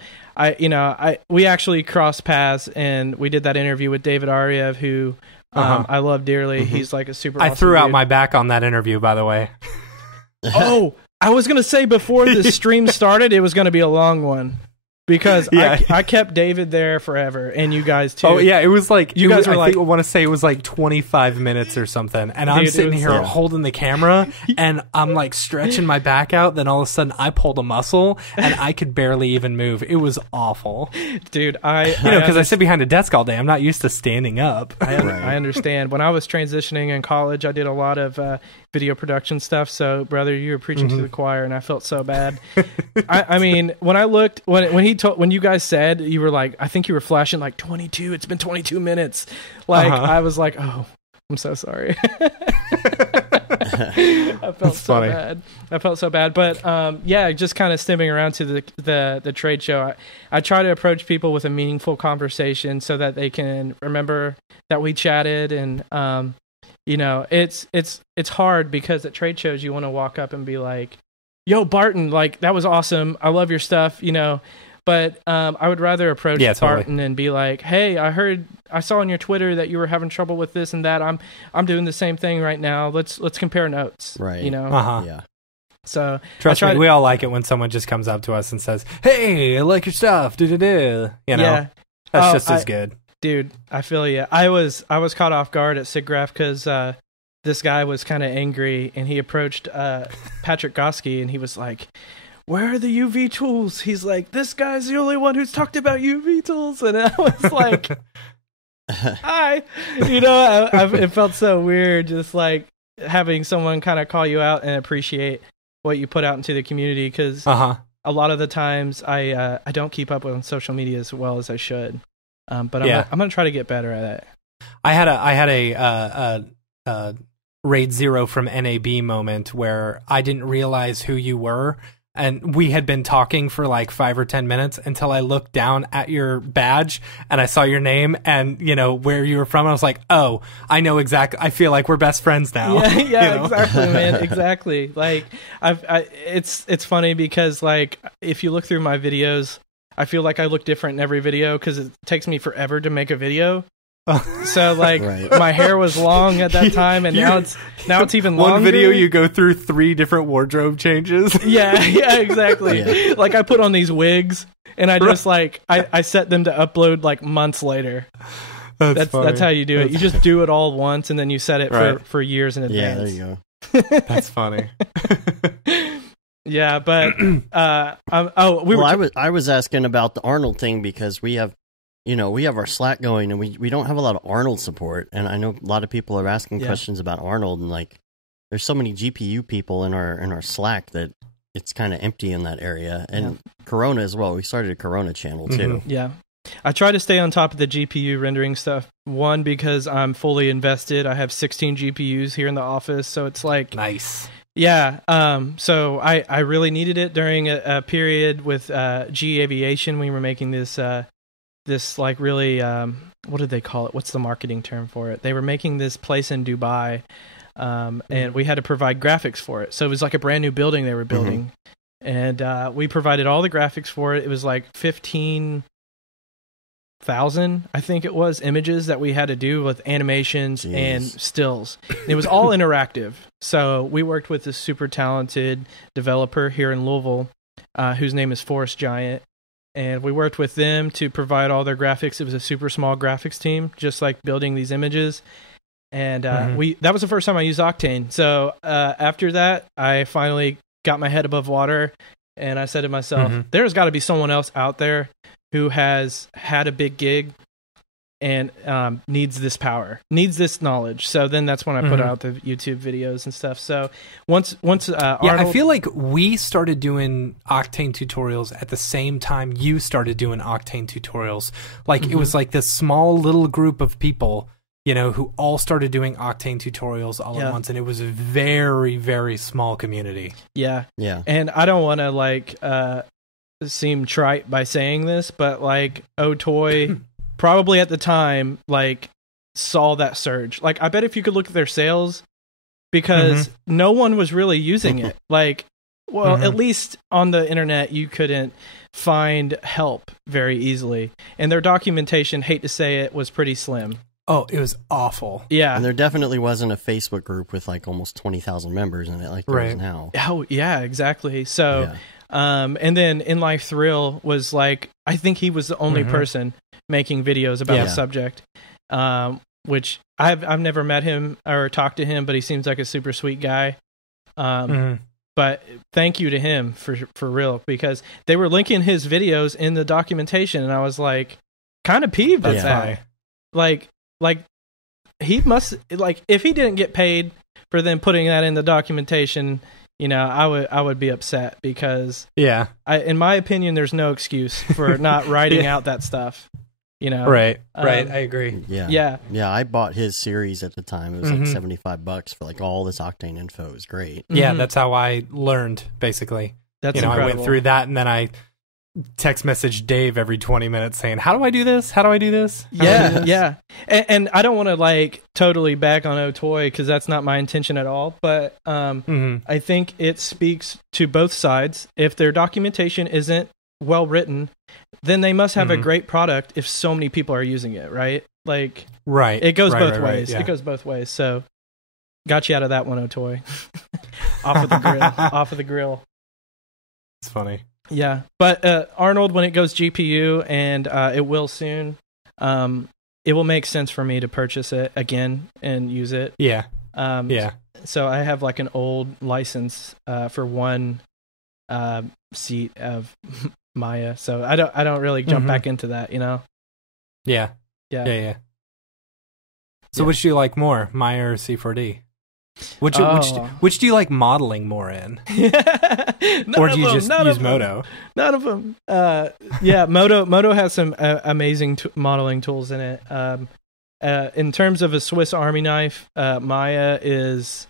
we actually crossed paths, and we did that interview with David Ariev, who I love dearly. He's like a super. I threw out my back on that interview, by the way. Oh, I was going to say before the stream started, it was going to be a long one because I kept David there forever, and you guys too. Oh yeah, it was like you guys were like, I want to say it was like 25 minutes or something, and I'm sitting here holding the camera, and I'm like stretching my back out. Then all of a sudden, I pulled a muscle, and I could barely even move. It was awful, dude. Because I sit behind a desk all day. I'm not used to standing up. I understand. When I was transitioning in college, I did a lot of video production stuff. So, brother, you were preaching to the choir, and I felt so bad. I mean, when I looked, when you guys said, you were like, I think you were flashing like 22. It's been 22 minutes. Like I was like, oh, I'm so sorry. I felt so bad. I felt so bad. But yeah, just kind of stemming around to the trade show. I try to approach people with a meaningful conversation so that they can remember that we chatted. And you know, it's hard because at trade shows you want to walk up and be like, yo, Barton, like that was awesome. I love your stuff, you know. But I would rather approach Barton and be like, hey, I saw on your Twitter that you were having trouble with this and that. I'm doing the same thing right now. Let's compare notes. Right. You know? Yeah. So trust me, we all like it when someone just comes up to us and says, hey, I like your stuff. You know? Yeah. That's just as good. Dude, I feel you. I was caught off guard at SIGGRAPH because this guy was kind of angry, and he approached Patrick Goski, and he was like, where are the UV tools? He's like, this guy's the only one who's talked about UV tools. And I was like, hi. You know, it felt so weird just like having someone kind of call you out and appreciate what you put out into the community, because a lot of the times I don't keep up on social media as well as I should. But I'm going to try to get better at it. I had a Raid Zero from NAB moment where I didn't realize who you were. And we had been talking for like 5 or 10 minutes until I looked down at your badge and I saw your name and, you know, where you were from. I was like, oh, I know exactly. I feel like we're best friends now. Yeah, you know? Exactly, man. Exactly. Like, it's funny because, like, if you look through my videos, I feel like I look different in every video because it takes me forever to make a video. So like my hair was long at that time, and now it's even longer. One video you go through 3 different wardrobe changes. Yeah, exactly. Yeah. Like I put on these wigs, and I just like I set them to upload like months later. That's how you do it. You just do it all once, and then you set it for years in advance. Yeah, there you go. That's funny. Yeah, but I was asking about the Arnold thing because we have our Slack going, and we don't have a lot of Arnold support, and I know a lot of people are asking questions about Arnold, and like there's so many GPU people in our Slack that it's kind of empty in that area, and Corona as well. We started a Corona channel too. Yeah, I try to stay on top of the GPU rendering stuff. One, because I'm fully invested. I have 16 GPUs here in the office, so it's like nice. Yeah, so I really needed it during a period with GE Aviation. We were making this like really, what did they call it? What's the marketing term for it? They were making this place in Dubai, and we had to provide graphics for it. So it was like a brand new building they were building, and we provided all the graphics for it. It was like 15,000, I think it was, images that we had to do with animations and stills. It was all interactive. So we worked with this super talented developer here in Louisville, whose name is Forest Giant. And we worked with them to provide all their graphics. It was a super small graphics team, just like building these images. And that was the first time I used Octane. So after that, I finally got my head above water, and I said to myself, there's got to be someone else out there who has had a big gig and needs this power, needs this knowledge. So then that's when I put out the YouTube videos and stuff. So once Arnold, I feel like we started doing Octane tutorials at the same time you started doing Octane tutorials. Like it was like this small little group of people, you know, who all started doing Octane tutorials all at once, and it was a very, very small community. Yeah. And I don't want to like seem trite by saying this, but like Otoy probably at the time like saw that surge. Like I bet if you could look at their sales, because no one was really using it. Like, well, at least on the internet you couldn't find help very easily, and their documentation, hate to say it, was pretty slim. Oh, it was awful. Yeah. And there definitely wasn't a Facebook group with like almost 20,000 members in it like there is now. Oh, yeah, exactly. So and then In Life Thrill was like, I think he was the only person making videos about the subject. Which I've never met him or talked to him, but he seems like a super sweet guy. But thank you to him for real, because they were linking his videos in the documentation, and I was like, kind of peeved at that. Like he must, like, if he didn't get paid for them putting that in the documentation, you know, I would be upset, because in my opinion, there's no excuse for not writing out that stuff. You know, right. I agree. Yeah. I bought his series at the time. It was like $75 for like all this Octane info. It was great. Yeah, that's how I learned, basically. That's incredible. I went through that, and then I text message Dave every 20 minutes saying, "How do I do this? How do I do this?" Yeah. And I don't want to like totally back on Otoy, because that's not my intention at all. But I think it speaks to both sides. If their documentation isn't well written, then they must have a great product if so many people are using it, right? Like, it goes both ways. Yeah. It goes both ways. So, got you out of that one, Otoy. Off of the grill. It's funny. Yeah, but Arnold, when it goes GPU, and it will soon, it will make sense for me to purchase it again and use it. Yeah. So I have like an old license for one seat of Maya, so I don't really jump back into that, you know. Yeah. So which do you like more, Maya or C4D? Which do you like modeling more in? Or do you just use Moto? None of them. Yeah, Moto has some amazing modeling tools in it. In terms of a Swiss Army knife, Maya is,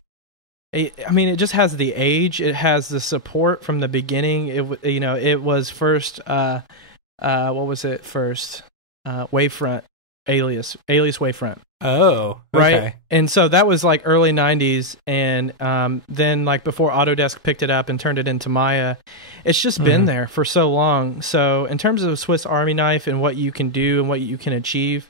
I mean, it just has the age. It has the support from the beginning. It was first. What was it first? Wavefront, Alias Wavefront. Oh, okay. Right. And so that was like early 90s, and then like before Autodesk picked it up and turned it into Maya, it's just been there for so long. So in terms of a Swiss Army knife and what you can do and what you can achieve,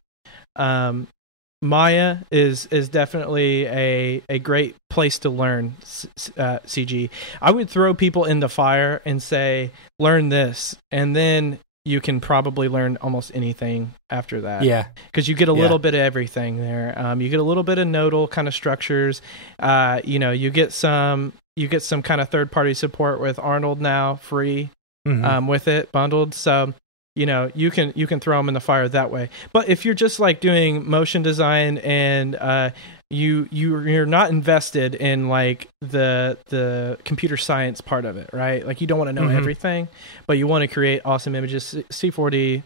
Maya is definitely a great place to learn CG. I would throw people in the fire and say, learn this, and then you can probably learn almost anything after that. Yeah. Because you get a little bit of everything there. You get a little bit of nodal kind of structures. You get some kind of third-party support with Arnold now, free, with it, bundled. So, you can throw them in the fire that way. But if you're just like doing motion design and you're not invested in like the computer science part of it, right? Like you don't want to know everything, but you want to create awesome images. C4D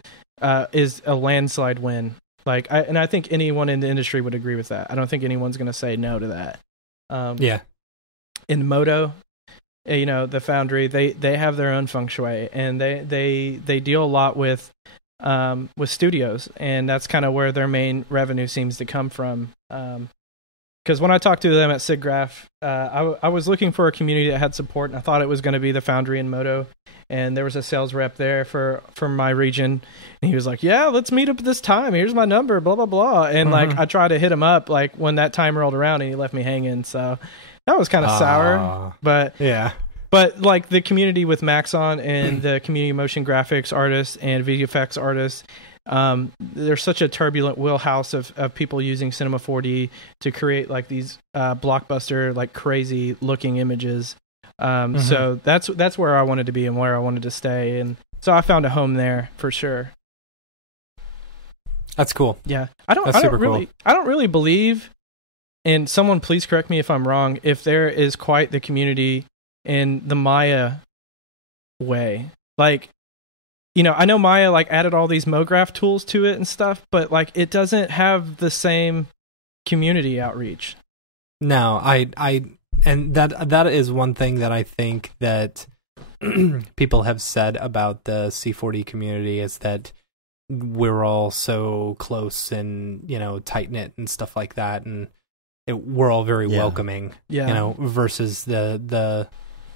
is a landslide win. Like, I think anyone in the industry would agree with that. I don't think anyone's going to say no to that. In Moto, the Foundry, they have their own feng shui, and they deal a lot with studios, and that's kind of where their main revenue seems to come from. Because when I talked to them at SIGGRAPH, I was looking for a community that had support, and I thought it was going to be the Foundry and Moto. And there was a sales rep there from my region, and he was like, "Yeah, let's meet up at this time. Here's my number, blah blah blah." And like I tried to hit him up like when that time rolled around, and he left me hanging. So that was kind of sour. But like the community with Maxon and the community motion graphics artists and video effects artists. There's such a turbulent wheelhouse of people using Cinema 4D to create like these blockbuster, like crazy looking images. So that's where I wanted to be and where I wanted to stay, and so I found a home there for sure. That's cool. Yeah, I don't really believe, and someone please correct me if I'm wrong, if there is quite the community in the Maya way. Like, I know Maya like added all these MoGraph tools to it and stuff, but like it doesn't have the same community outreach. No, and that is one thing that I think that people have said about the C4D community is that we're all so close and tight knit and stuff like that, and we're all very welcoming. Versus the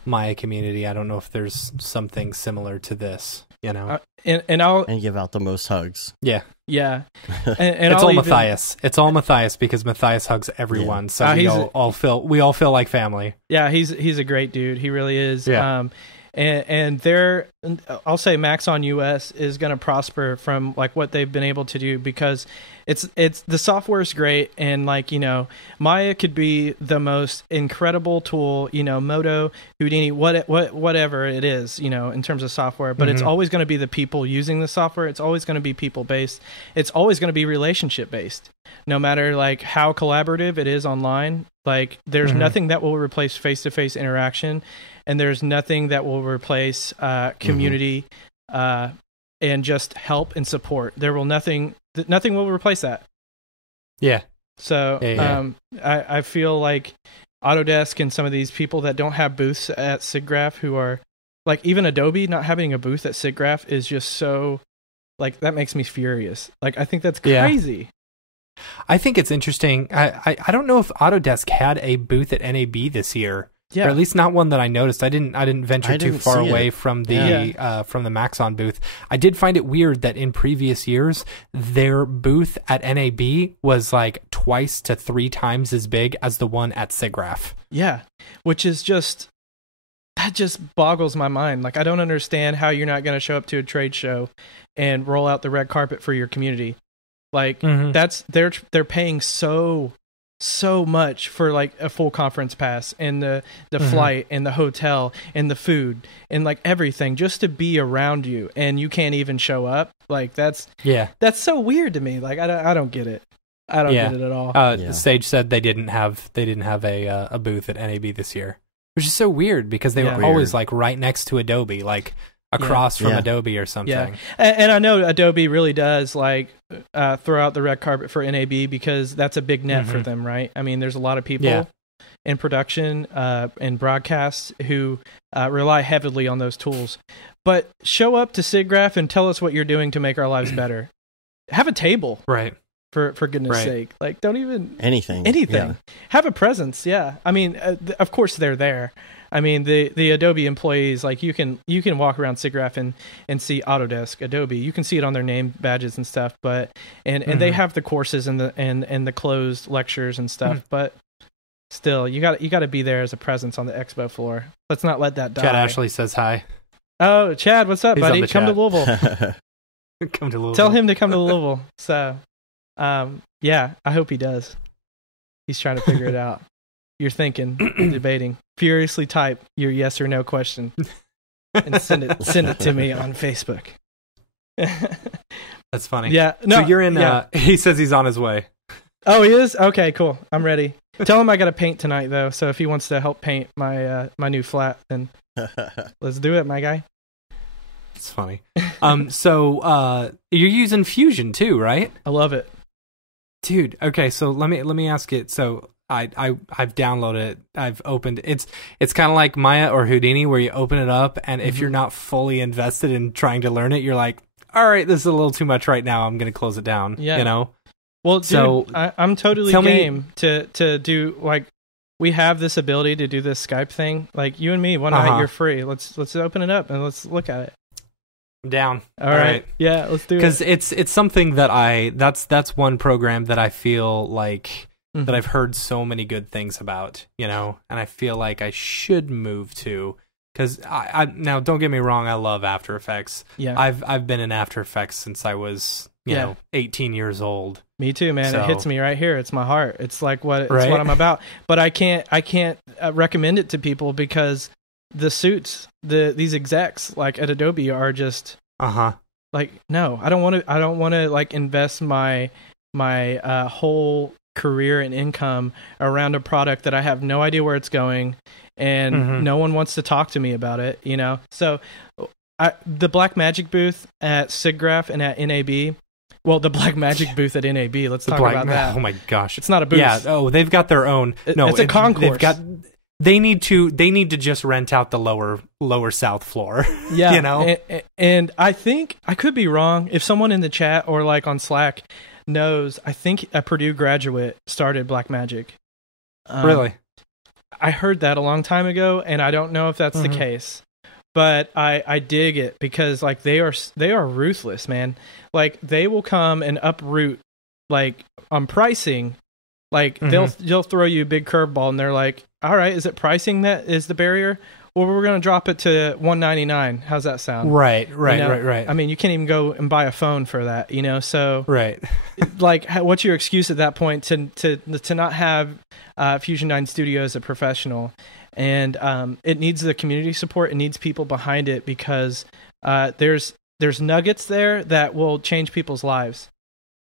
Maya community. I don't know if there's something similar to this. And give out the most hugs. Yeah. And it's all Matthias. It's all Matthias because Matthias hugs everyone. So we all feel like family. Yeah, he's a great dude. He really is. Yeah. And their I'll say Maxon US is going to prosper from like what they've been able to do, because it's the software is great, and like, you know, Maya could be the most incredible tool, you know, Modo, Houdini, whatever it is, you know, in terms of software, but it's always going to be the people using the software. It's always going to be people based. It's always going to be relationship based, no matter like how collaborative it is online. Like there's nothing that will replace face-to-face interaction, and there's nothing that will replace community and just help and support. There will nothing will replace that. Yeah. So I feel like Autodesk and some of these people that don't have booths at SIGGRAPH, who are like, even Adobe not having a booth at SIGGRAPH is just so, like, that makes me furious. Like, I think that's crazy. Yeah. I think it's interesting. I don't know if Autodesk had a booth at NAB this year. Yeah. Or at least not one that I noticed. I didn't venture too far away from the Maxon booth. I did find it weird that in previous years their booth at NAB was like twice to 3 times as big as the one at SIGGRAPH. Yeah, which is just, that just boggles my mind. Like, I don't understand how you're not going to show up to a trade show and roll out the red carpet for your community. Like that's they're paying so much for like a full conference pass and the flight and the hotel and the food and like everything just to be around you, and you can't even show up. Like that's so weird to me. Like I don't get it. I don't get it at all. Sage said they didn't have a booth at NAB this year, which is so weird because they were always like right next to Adobe, like across from Adobe or something. Yeah. And I know Adobe really does like throw out the red carpet for NAB because that's a big net for them, right? I mean, there's a lot of people in production and broadcast who rely heavily on those tools. But show up to SIGGRAPH and tell us what you're doing to make our lives better. Have a table. Right. For goodness sake. Like, don't even... Anything. Yeah. Have a presence, I mean, of course they're there. I mean, the Adobe employees, like you can walk around SIGGRAPH and see Autodesk, Adobe. You can see it on their name badges and stuff, but and they have the courses and the closed lectures and stuff, but still, you got to be there as a presence on the expo floor. Let's not let that die. Chad Ashley says hi. Oh, Chad, what's up, buddy? Come to Louisville. Come to Louisville. Tell him to come to Louisville. So, I hope he does. He's trying to figure it out. You're thinking, debating. Furiously type your yes or no question and send it to me on Facebook. That's funny. Yeah. No, so you're in. He says he's on his way. Oh, he is? Okay, cool. I'm ready. Tell him I got to paint tonight though. So if he wants to help paint my my new flat, then let's do it, my guy. It's funny. So you're using Fusion too, right? I love it, dude. Okay, so let me ask it. So I've downloaded it. I've opened it. It's kind of like Maya or Houdini, where you open it up, and if you're not fully invested in trying to learn it, you're like, all right, this is a little too much right now. I'm going to close it down. Yeah. You know? Well, dude, I'm totally game to do, like, we have this ability to do this Skype thing. Like, you and me, one night, you're free. Let's open it up and let's look at it. I'm down. All right. Yeah, let's do it. Because it's something that that's one program that I feel like that I've heard so many good things about, you know, and I feel like I should move to, because I now don't get me wrong, I love After Effects. Yeah, I've been in After Effects since I was you know 18 years old. Me too, man. So, it hits me right here. It's my heart. It's like what what I'm about. But I can't recommend it to people because the suits, these execs like at Adobe are just like, no, I don't want to like invest my whole career and income around a product that I have no idea where it's going, and no one wants to talk to me about it, you know? So the Blackmagic booth at SIGGRAPH and at NAB, well, the Blackmagic booth at NAB, let's talk about that. Oh my gosh. It's not a booth. Yeah, they've got their own. No, it's a concourse. They need to just rent out the lower south floor. Yeah. You know? And I think, I could be wrong, if someone in the chat or like on Slack knows, I think a Purdue graduate started Blackmagic. Really? I heard that a long time ago, and I don't know if that's the case. But I dig it because like they are ruthless, man. Like they will come and uproot like on pricing. Like they'll throw you a big curveball, and they're like, "All right, is it pricing that is the barrier? well, we're going to drop it to $199. How's that sound? Right. I mean, you can't even go and buy a phone for that, so right. like, what's your excuse at that point to not have Fusion 9 Studio as a professional? And it needs the community support. It needs people behind it, because there's nuggets there that will change people's lives.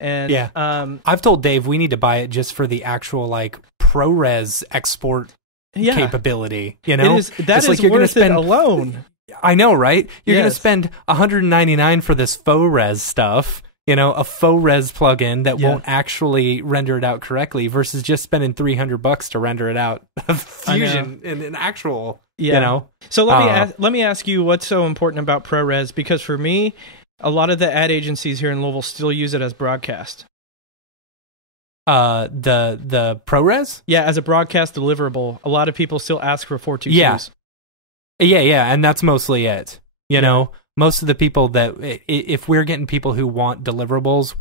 And I've told Dave we need to buy it just for the actual like ProRes export capability. That is like, worth it alone. I know, right? You're going to spend $199 for this faux res stuff. A faux res plugin that won't actually render it out correctly, versus just spending $300 to render it out of Fusion in an actual. So let me ask you, what's so important about ProRes? Because for me, a lot of the ad agencies here in Louisville still use it as broadcast. The ProRes? Yeah, as a broadcast deliverable. A lot of people still ask for 422s. Yeah, and that's mostly it. Most of the people that, if we're getting people who want deliverables,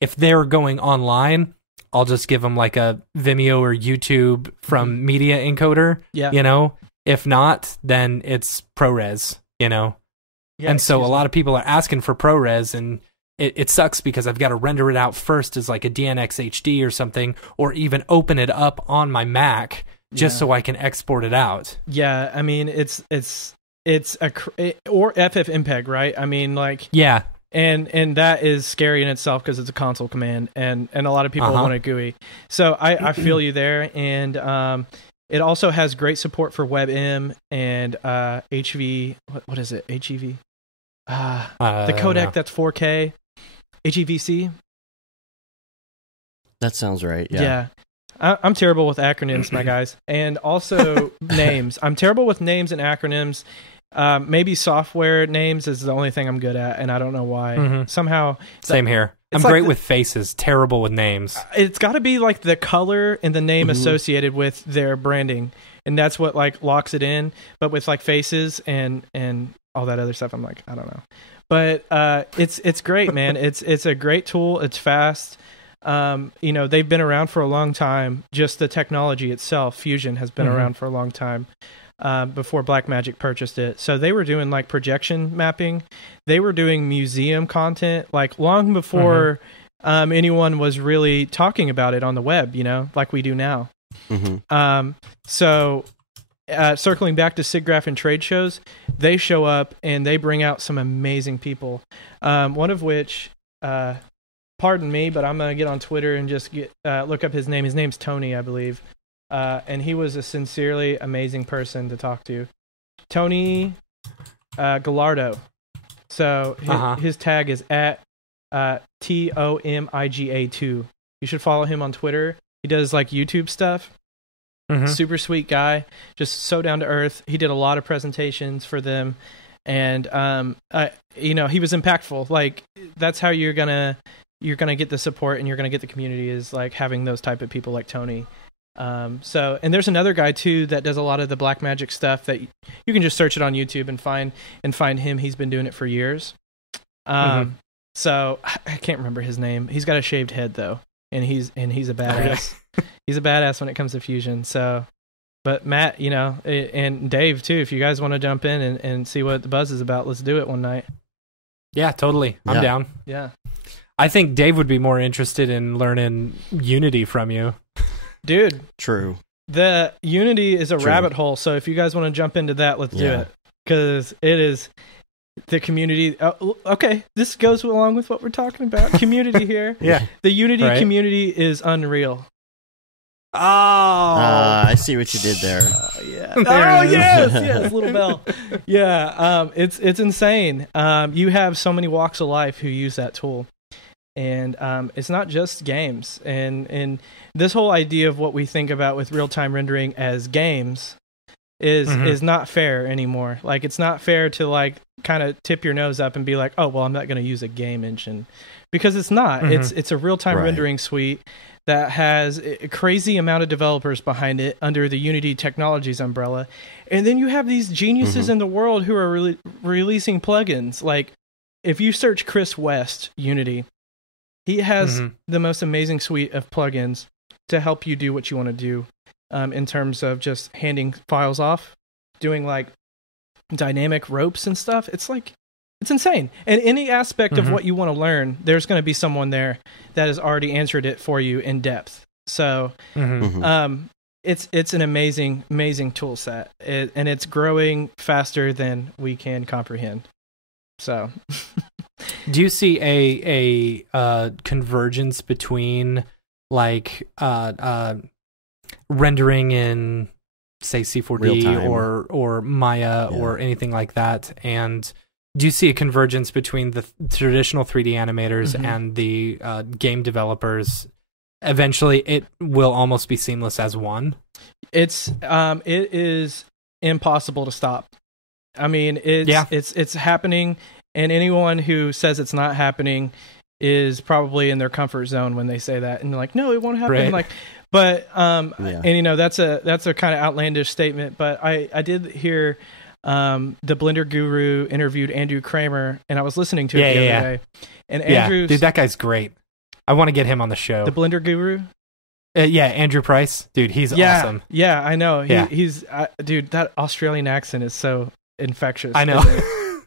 if they're going online, I'll just give them like a Vimeo or YouTube from Media Encoder. Yeah. If not, then it's ProRes, Yeah, and so a lot of people are asking for ProRes, and it sucks because I've got to render it out first as like a DNX HD or something, or even open it up on my Mac just so I can export it out. Yeah, I mean, it's or FFmpeg, right? I mean, like, yeah, and that is scary in itself because it's a console command, and a lot of people want a GUI. So I feel you there, and it also has great support for WebM and HV. What is it? HEV. The codec that's 4K. HEVC. That sounds right. Yeah. I'm terrible with acronyms, my guys, and also names. I'm terrible with names and acronyms. Maybe software names is the only thing I'm good at, and I don't know why. Somehow, same here. I'm great with faces, terrible with names. It's got to be like the color and the name associated with their branding, and that's what like locks it in. But with like faces and all that other stuff, I'm like, I don't know. But it's great, man. It's a great tool. It's fast. They've been around for a long time. Just the technology itself, Fusion, has been around for a long time. Before Blackmagic purchased it. So they were doing like projection mapping. They were doing museum content like long before anyone was really talking about it on the web, like we do now. So circling back to SIGGRAPH and trade shows, they show up and they bring out some amazing people. One of which, pardon me, but I'm going to get on Twitter and just look up his name. His name's Tony, I believe. And he was a sincerely amazing person to talk to. Tony Gallardo. So his tag is at TOMIGA2. You should follow him on Twitter. He does like YouTube stuff. Super sweet guy, just so down to earth. He did a lot of presentations for them, and he was impactful. Like that's how you're gonna get the support and you're gonna get the community, is like having those type of people like Tony. And there's another guy too that does a lot of the Blackmagic stuff that you can just search it on YouTube and find him. He's been doing it for years. So I can't remember his name. He's got a shaved head though, and he's a badass. He's a badass when it comes to Fusion. So, but Matt, and Dave too, if you guys want to jump in and see what the buzz is about, let's do it one night. Yeah, totally. I'm down. Yeah. I think Dave would be more interested in learning Unity from you. Dude. True. The Unity is a rabbit hole, so if you guys want to jump into that, let's do it. Because it is the community. Okay, this goes along with what we're talking about. Community here. Yeah. The Unity community is unreal. Oh. I see what you did there. Yeah. Oh, yes, little bell. Yeah, it's insane. You have so many walks of life who use that tool. And it's not just games. And this whole idea of what we think about with real-time rendering as games is not fair anymore. Like, it's not fair to, like, kind of tip your nose up and be like, oh, well, I'm not going to use a game engine. Because it's not. It's a real-time rendering suite that has a crazy amount of developers behind it under the Unity Technologies umbrella. And then you have these geniuses in the world who are releasing plugins. Like, if you search Chris West Unity, he has the most amazing suite of plugins to help you do what you want to do in terms of just handing files off. doing like dynamic ropes and stuff. It's like, it's insane. And any aspect of what you want to learn, there's going to be someone there that has already answered it for you in depth. So it's an amazing tool set, and it's growing faster than we can comprehend. So do you see a convergence between like rendering in, say, C4D or Maya or anything like that, and do you see a convergence between the traditional 3D animators and the game developers? Eventually, it will almost be seamless as one. It is impossible to stop. I mean, it's happening, and anyone who says it's not happening is probably in their comfort zone when they say that, and they're like, "No, it won't happen." Right. Like, but and you know, that's a kind of outlandish statement. But I did hear the Blender Guru interviewed Andrew Kramer, and I was listening to it the other day. And Andrew, dude, that guy's great. I want to get him on the show. The Blender Guru? Andrew Price. Dude, he's awesome. Yeah, I know. He's dude, that Australian accent is so infectious. I know.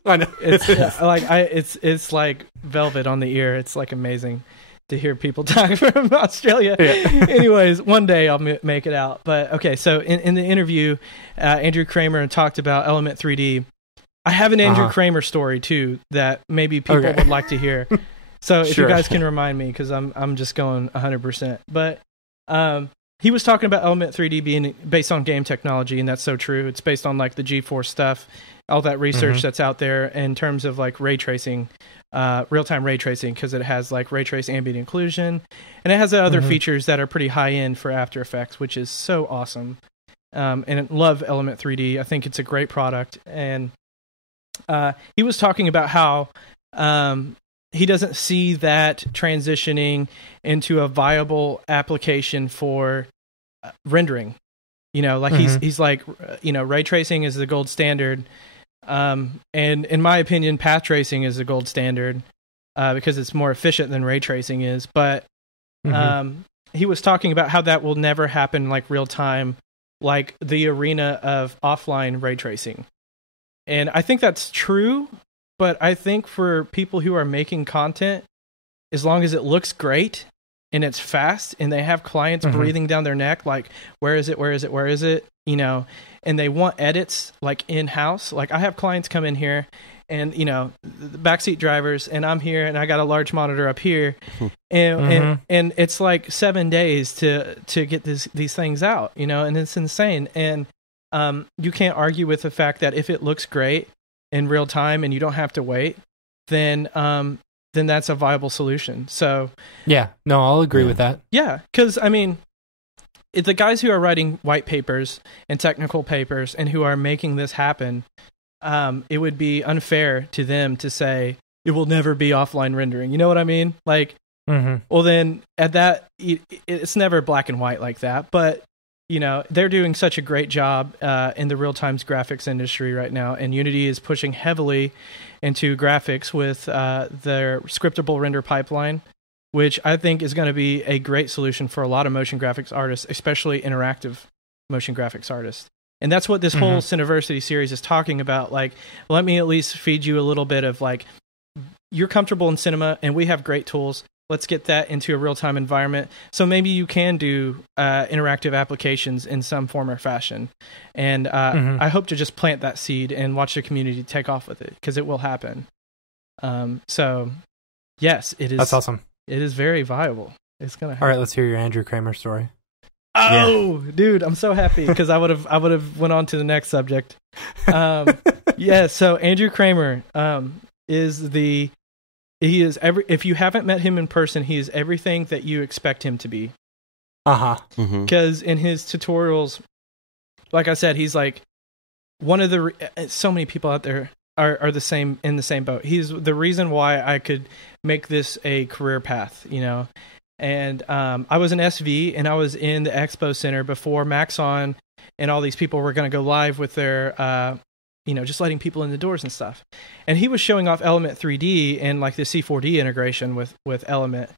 I know. It's like velvet on the ear. It's like amazing to hear people talk from Australia. Yeah. Anyways, one day I'll make it out. But okay, so in the interview, Andrew Kramer talked about Element 3D. I have an Andrew Kramer story too that maybe people would like to hear. So if you guys can remind me, because I'm just going 100%. But he was talking about Element 3D being based on game technology, and that's so true. It's based on like the GeForce stuff, all that research that's out there in terms of like ray tracing, real-time ray tracing, because it has like ray trace ambient occlusion, and it has other features that are pretty high-end for After Effects, which is so awesome. And I love Element 3D. I think it's a great product. And he was talking about how he doesn't see that transitioning into a viable application for rendering. You know, like he's like, you know, ray tracing is the gold standard. And in my opinion, path tracing is the gold standard because it's more efficient than ray tracing is. But he was talking about how that will never happen like real time, like the arena of offline ray tracing. And I think that's true. But I think for people who are making content, as long as it looks great and it's fast and they have clients breathing down their neck, like, where is it? You know, and they want edits like in-house. Like I have clients come in here and, you know, the backseat drivers, and I'm here and I got a large monitor up here and it's like 7 days to get these things out, you know, and it's insane. And you can't argue with the fact that if it looks great in real time and you don't have to wait, then that's a viable solution. So I'll agree with that. Yeah, because I mean, the guys who are writing white papers and technical papers and who are making this happen, it would be unfair to them to say it will never be offline rendering. You know what I mean? Like, well then at that, it's never black and white like that. But you know, they're doing such a great job in the real-time graphics industry right now, and Unity is pushing heavily into graphics with their scriptable render pipeline, which I think is going to be a great solution for a lot of motion graphics artists, especially interactive motion graphics artists. And that's what this whole Cineversity series is talking about. Like, let me at least feed you a little bit of like, you're comfortable in cinema, and we have great tools. Let's get that into a real-time environment. So maybe you can do interactive applications in some form or fashion. And I hope to just plant that seed and watch the community take off with it, because it will happen. So, yes, it is. That's awesome. It is very viable. It's gonna happen. All right, let's hear your Andrew Kramer story. Oh, dude, I'm so happy because I would have went on to the next subject. So Andrew Kramer if you haven't met him in person, he is everything that you expect him to be. Because in his tutorials, like I said, he's like one of the so many people out there are the same, in the same boat. He's the reason why I could make this a career path, you know. And I was an SV, and I was in the Expo Center before Maxon and all these people were going to go live with their just letting people in the doors and stuff. And he was showing off Element 3D and like the C4D integration with Element,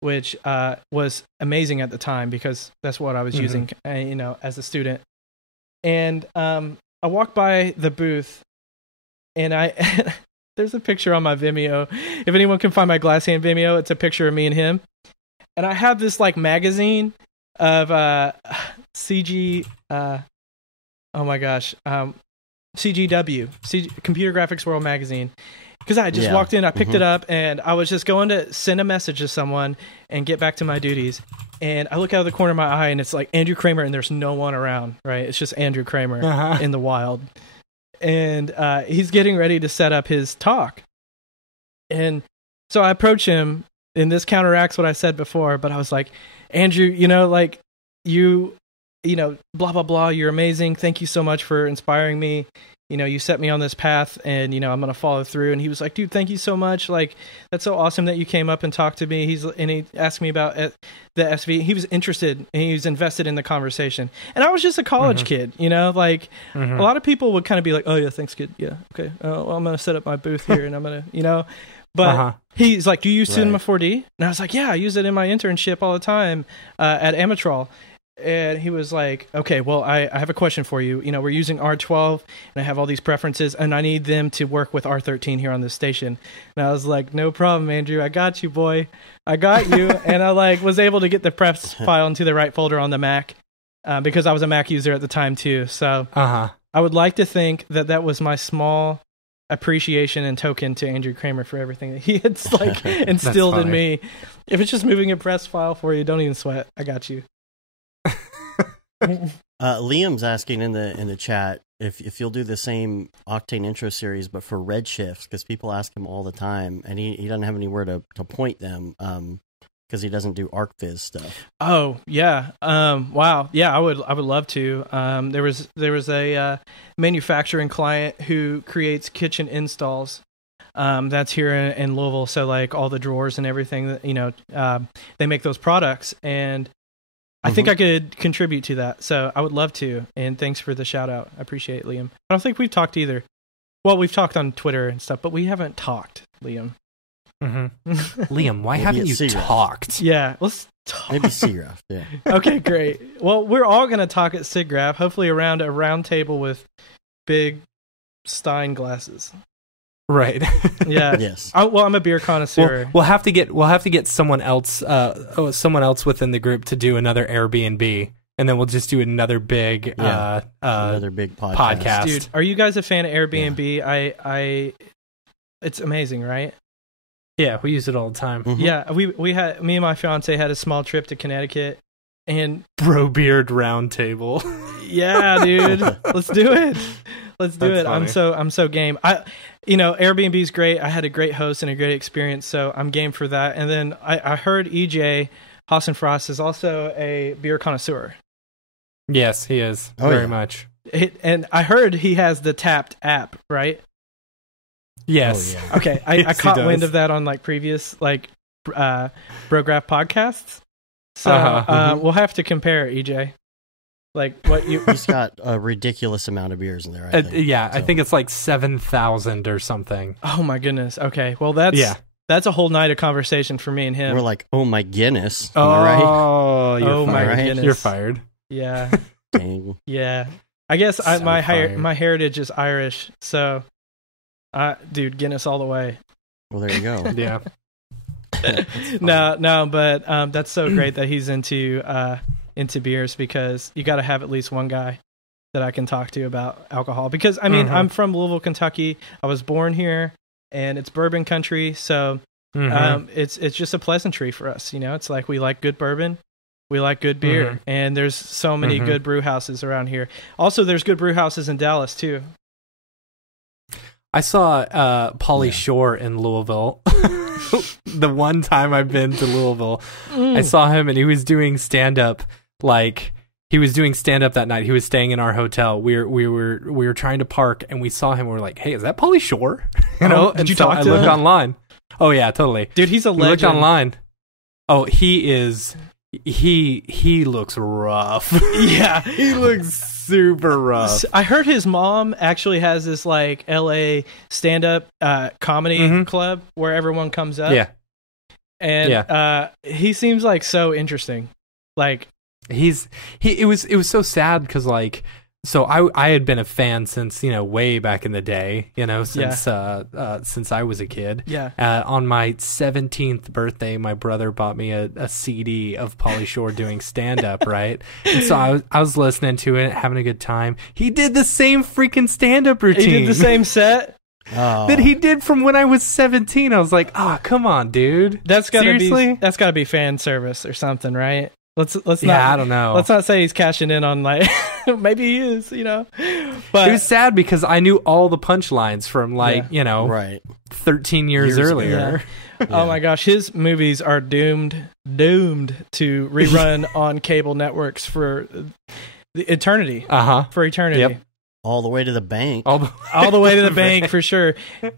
which was amazing at the time because that's what I was using, as a student. And walk by the booth, and there's a picture on my Vimeo. If anyone can find my GlassHand Vimeo, it's a picture of me and him. And I have this like magazine of CG. Oh my gosh, CGW, Computer Graphics World Magazine. Because I just walked in, I picked it up, and I was just going to send a message to someone and get back to my duties. And I look out of the corner of my eye, and it's like Andrew Kramer, and there's no one around, right? It's just Andrew Kramer in the wild. And he's getting ready to set up his talk. And so I approach him, and this counteracts what I said before, but I was like, Andrew, like, you blah, blah, blah, you're amazing. Thank you so much for inspiring me. You set me on this path, and, I'm going to follow through. And he was like, dude, thank you so much. Like, that's so awesome that you came up and talked to me. He asked me about the SV. He was interested, and he was invested in the conversation. And I was just a college kid, like a lot of people would kind of be like, oh yeah, thanks kid. Yeah. Okay. Well, I'm going to set up my booth here, and I'm going to, but he's like, do you use Cinema 4D? And I was like, yeah, I use it in my internship all the time at Amatrol. And he was like, okay, well, I have a question for you. We're using R12, and I have all these preferences, and I need them to work with R13 here on this station. And I was like, no problem, Andrew. I got you, boy. I got you. And I was able to get the preps file into the right folder on the Mac because I was a Mac user at the time too. So I would like to think that was my small appreciation and token to Andrew Kramer for everything that he had instilled in me. If it's just moving a press file for you, don't even sweat. I got you. Liam's asking in the chat if you'll do the same Octane intro series, but for Redshift, because people ask him all the time, and he doesn't have anywhere to point them because he doesn't do ArcViz stuff. Oh yeah, wow, yeah, I would love to. There was a manufacturing client who creates kitchen installs. That's here in Louisville, so like all the drawers and everything that they make those products, and I think I could contribute to that, so I would love to. And thanks for the shout out. I appreciate it, Liam. I don't think we've talked either. Well, we've talked on Twitter and stuff, but we haven't talked, Liam. Liam, why haven't you talked? Yeah, let's talk. Maybe SIGGRAPH, yeah. Okay, great. Well, we're all going to talk at SIGGRAPH, hopefully around a round table with big Stein glasses. Right. Yeah. Yes. I'm a beer connoisseur. We'll have to get someone else within the group to do another Airbnb, and then we'll just do another big another big podcast. Dude, are you guys a fan of Airbnb? Yeah. It's amazing, right? Yeah, we use it all the time. Yeah, we had me and my fiance had a small trip to Connecticut, and Bro Beard round table. Yeah, dude, let's do it. Let's do it. Funny. I'm so game. Airbnb's great. I had a great host and a great experience, so I'm game for that. And then I heard EJ Hassenfrost is also a beer connoisseur. Yes, he is. Very much. And I heard he has the Tapped app, right? Yes. Oh, yeah. Okay. I caught wind of that on previous Brograph podcasts. So we'll have to compare, EJ. He's got a ridiculous amount of beers in there. I think. I think it's like 7,000 or something. Oh my goodness. Okay, well that's a whole night of conversation for me and him. We're like, oh my Guinness. Am I right? Oh, my goodness. You're fired. Yeah. Dang. Yeah. I guess my heritage is Irish, so dude, Guinness all the way. Well, there you go. Yeah. No, but that's so great that he's into beers, because you got to have at least one guy that I can talk to about alcohol. Because I'm from Louisville, Kentucky. I was born here, and it's bourbon country, so it's just a pleasantry for us. It's like we like good bourbon, we like good beer, and there's so many good brew houses around here. Also, there's good brew houses in Dallas too. I saw Pauly Shore in Louisville. The one time I've been to Louisville, I saw him, and he was doing stand-up. He was doing stand-up that night. He was staying in our hotel. We were trying to park, and we saw him. We were like, "Hey, is that Pauly Shore?" Did you talk to him? I looked online. Oh yeah, totally, dude. He's a legend. We looked online. Oh, he is. He looks rough. Yeah, he looks super rough. I heard his mom actually has this LA stand-up comedy club where everyone comes up. Yeah, and he seems so interesting. It was so sad because So I had been a fan since, way back in the day, since I was a kid. Yeah. On my 17th birthday, my brother bought me a CD of Pauly Shore doing stand-up, right? And so I was listening to it, having a good time. He did the same freaking stand-up routine. He did the same set? That he did from when I was 17. I was like, come on, dude. That's gotta be fan service or something, right? Let's not. I don't know. Let's not say he's cashing in on maybe he is, But it was sad because I knew all the punchlines from right 13 years earlier. Yeah. Oh my gosh, his movies are doomed to rerun on cable networks for the eternity. For eternity. Yep. All the way to the bank. All the way to the bank for sure.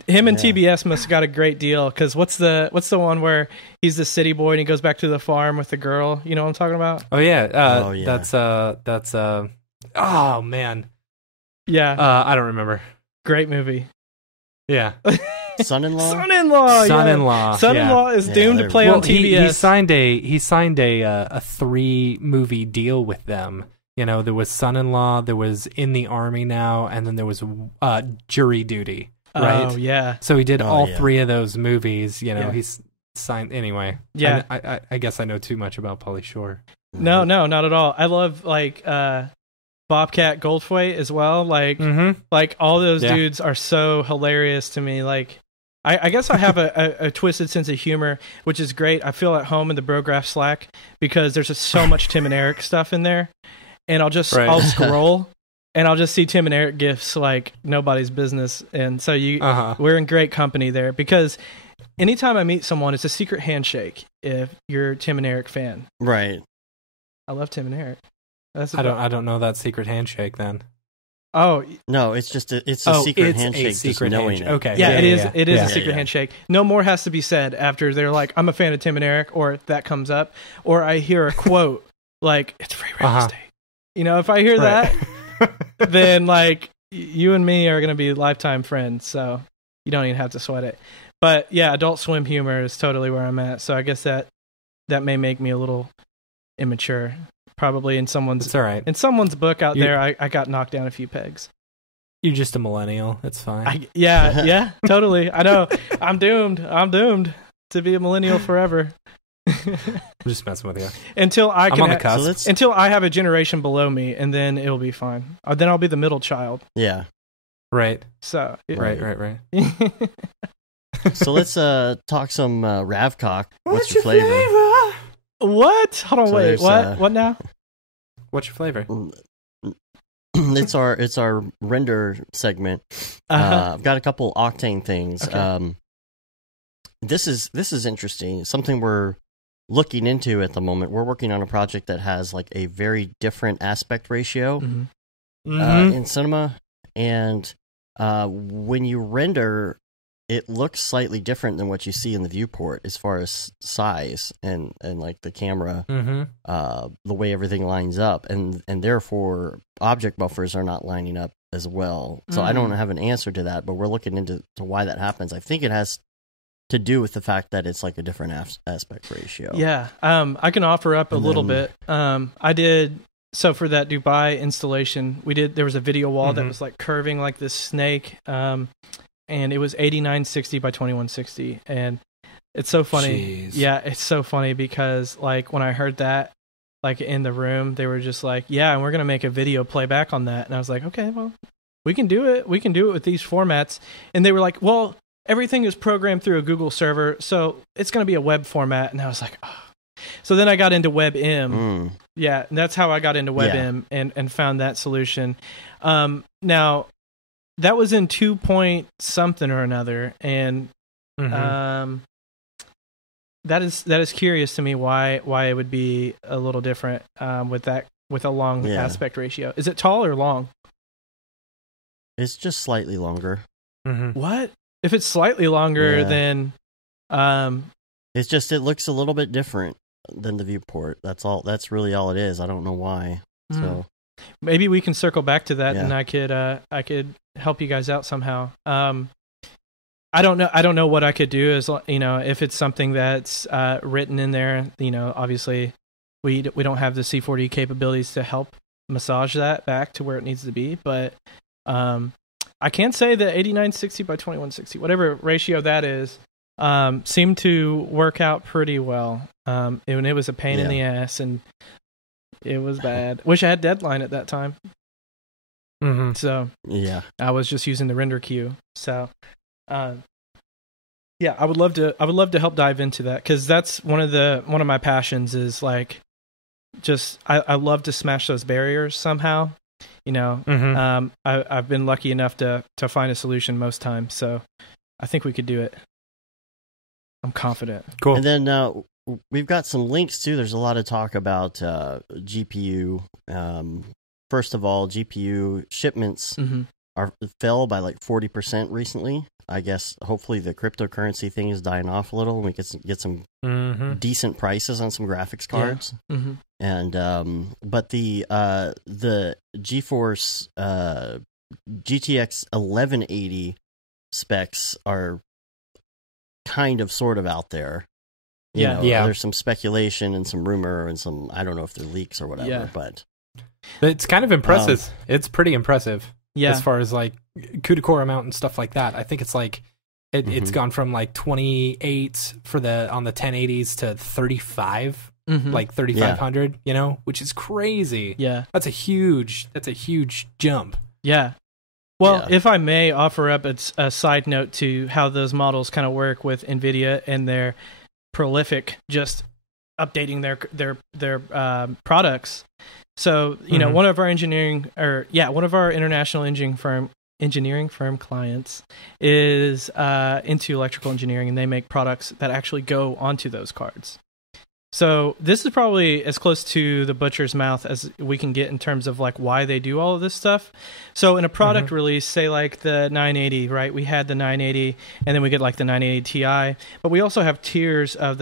Him and TBS must have got a great deal because what's the one where he's the city boy and he goes back to the farm with the girl? You know what I'm talking about? Oh yeah. That's oh man. Yeah. I don't remember. Great movie. Yeah. Son-in-law. Son-in-law is doomed to play on TBS. He signed a 3-movie deal with them. There was Son-in-Law, there was In the Army Now, and then there was Jury Duty, right? Oh, yeah. So he did all 3 of those movies. He's signed anyway. Yeah. I guess I know too much about Pauly Shore. No, not at all. I love Bobcat Goldthwait as well. Like all those dudes are so hilarious to me. Like I guess I have a twisted sense of humor, which is great. I feel at home in the Brograph Slack because there's just so much Tim and Eric stuff in there. And I'll scroll and I'll just see Tim and Eric gifs like nobody's business. And so we're in great company there because anytime I meet someone, it's a secret handshake if you're a Tim and Eric fan. Right. I love Tim and Eric. I don't know that secret handshake then. Oh no, it's just it's a secret handshake. A secret just knowing handshake. it. Okay. Yeah, it is a secret handshake. No more has to be said after they're like, I'm a fan of Tim and Eric, or if that comes up, or I hear a quote like, it's free real estate. If I hear that, then like you and me are going to be lifetime friends. So you don't even have to sweat it. But yeah, Adult Swim humor is totally where I'm at. So I guess that may make me a little immature. Probably in someone's book out there, I got knocked down a few pegs. You're just a millennial. It's fine. Yeah, totally. I know. I'm doomed to be a millennial forever. I'm just messing with you. Until I I'm on the cusp. Until I have a generation below me, and then it'll be fine. Then I'll be the middle child. Yeah. Right. So. Right. So let's talk some Ravcock. What's your flavor? What? Hold on, wait. What now? What's your flavor? It's our render segment. I've got a couple octane things. Okay. This is interesting. Something we're looking into at the moment. We're working on a project that has like a very different aspect ratio in cinema, and when you render, it looks slightly different than what you see in the viewport as far as size and like the camera, the way everything lines up, and therefore object buffers are not lining up as well. So I don't have an answer to that, but we're looking into why that happens. I think it has to do with the fact that it's like a different aspect ratio. Yeah. I can offer up a little bit. I did, so for that Dubai installation, there was a video wall that was like curving like this snake. And it was 8960 by 2160. And it's so funny. Jeez. Yeah, it's so funny because like when I heard that, like in the room, they were just like, yeah, and we're going to make a video playback on that. And I was like, okay, well, we can do it. We can do it with these formats. And they were like, well, everything is programmed through a Google server, so it's going to be a web format. And I was like, oh. So then I got into WebM. Yeah, and that's how I got into WebM and found that solution. Now, that was in 2 point something or another, and that is curious to me why it would be a little different with a long aspect ratio. Is it tall or long? It's just slightly longer. What? If it's slightly longer, then it's just it looks a little bit different than the viewport. That's all. That's really all it is. I don't know why. So maybe we can circle back to that, and I could help you guys out somehow. I don't know what I could do, as if it's something that's written in there. Obviously we don't have the C4D capabilities to help massage that back to where it needs to be. But I can say that 8960 by 2160, whatever ratio that is, seemed to work out pretty well. And it was a pain in the ass, and it was bad. Wish I had Deadline at that time. Mm-hmm. So yeah, I was just using the render queue. So yeah, I would love to help dive into that, because that's one of my passions is like, just I love to smash those barriers somehow. You know, I've been lucky enough to find a solution most times, so I think we could do it. I'm confident. Cool. And then we've got some links too. There's a lot of talk about GPU. First of all, GPU shipments fell by like 40% recently. I guess hopefully the cryptocurrency thing is dying off a little, and we get some decent prices on some graphics cards. Yeah. Mm-hmm. And but the GeForce GTX 1180 specs are kind of sort of out there. You know, there's some speculation and some rumor and some, I don't know if they're leaks or whatever, but it's kind of impressive. It's pretty impressive. Yeah. As far as like CUDA core amount and stuff like that. I think it's like it's gone from like 28 on the 1080s to 35, like 3500, you know, which is crazy. Yeah. That's a huge jump. Yeah. Well, if I may offer up a side note to how those models kind of work with NVIDIA and their prolific just updating their products. So, you know, one of our international engineering firm clients is into electrical engineering, and they make products that actually go onto those cards. So this is probably as close to the butcher's mouth as we can get in terms of like why they do all of this stuff. So in a product release, say like the 980, right? We had the 980, and then we get like the 980 Ti, but we also have tiers of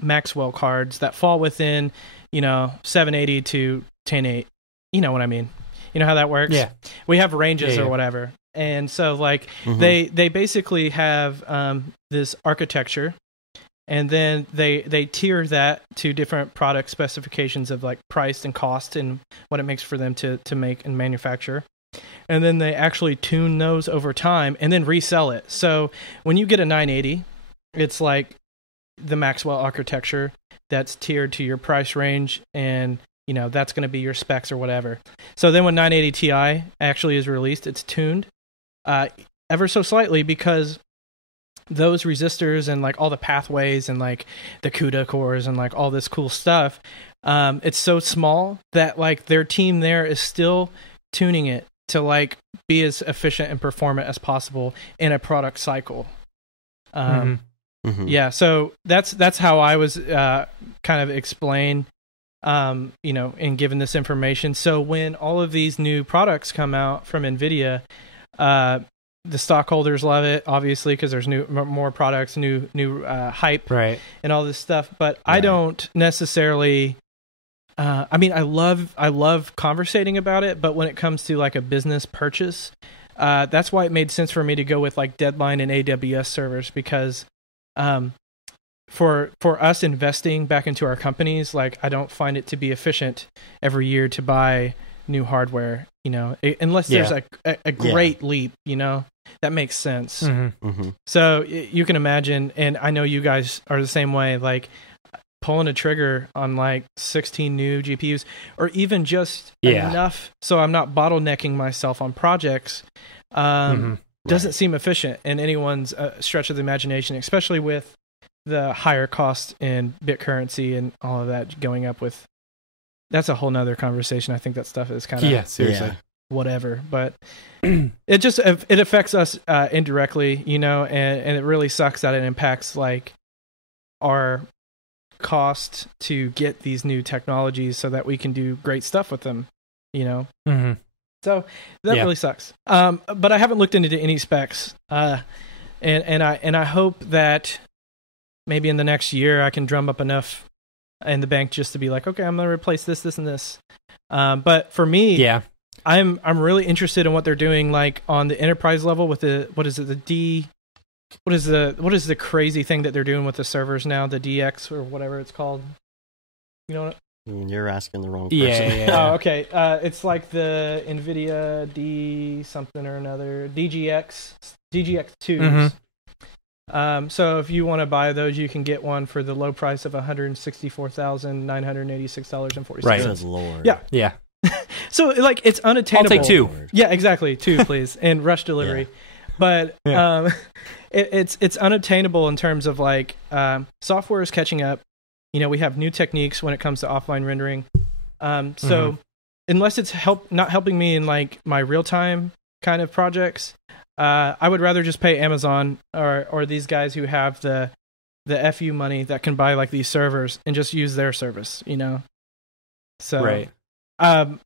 Maxwell cards that fall within, you know, 780 to 1080. You know what I mean? You know how that works? Yeah. We have ranges or whatever. And so like they basically have this architecture, and then they tier that to different product specifications of like price and cost and what it makes for them to make and manufacture. And then they actually tune those over time and then resell it. So when you get a 980, it's like the Maxwell architecture that's tiered to your price range, and you know that's going to be your specs or whatever. So then when 980 Ti actually is released, it's tuned ever so slightly, because those resistors and like all the pathways and like the CUDA cores and like all this cool stuff, it's so small that like their team there is still tuning it to like be as efficient and performant as possible in a product cycle. Yeah, so that's how I was kind of explain, you know, and given this information. So when all of these new products come out from NVIDIA, the stockholders love it, obviously, because there's more products, new hype, right, and all this stuff. But I don't necessarily. I mean, I love conversating about it, but when it comes to like a business purchase, that's why it made sense for me to go with like Deadline and AWS servers, because for us investing back into our companies, like I don't find it to be efficient every year to buy new hardware, you know, unless there's a great leap, you know, that makes sense. So you can imagine, and I know you guys are the same way, like pulling a trigger on like 16 new GPUs, or even just enough so I'm not bottlenecking myself on projects, doesn't seem efficient in anyone's stretch of the imagination, especially with the higher cost in bit currency and all of that going up with. That's a whole nother conversation. I think that stuff is kind of seriously whatever, but it affects us indirectly, you know, and it really sucks that it impacts like our cost to get these new technologies so that we can do great stuff with them, you know. So that really sucks. But I haven't looked into any specs, and I hope that maybe in the next year I can drum up enough in the bank just to be like, okay, I'm going to replace this, and this. But for me, I'm really interested in what they're doing, like on the enterprise level with what is the crazy thing that they're doing with the servers now, the DX or whatever it's called. You know what? You're asking the wrong person. Yeah. Oh, okay. It's like the NVIDIA D something or another, DGX 2s. So if you want to buy those, you can get one for the low price of $164,986.40. Right. Good Lord. Yeah. So like it's unattainable. I'll take 2. Yeah, exactly. 2, please, and rush delivery. But it's unattainable in terms of like software is catching up. You know, we have new techniques when it comes to offline rendering. So unless it's not helping me in like my real time kind of projects, I would rather just pay Amazon or these guys who have the FU money that can buy like these servers and just use their service. You know. So right. I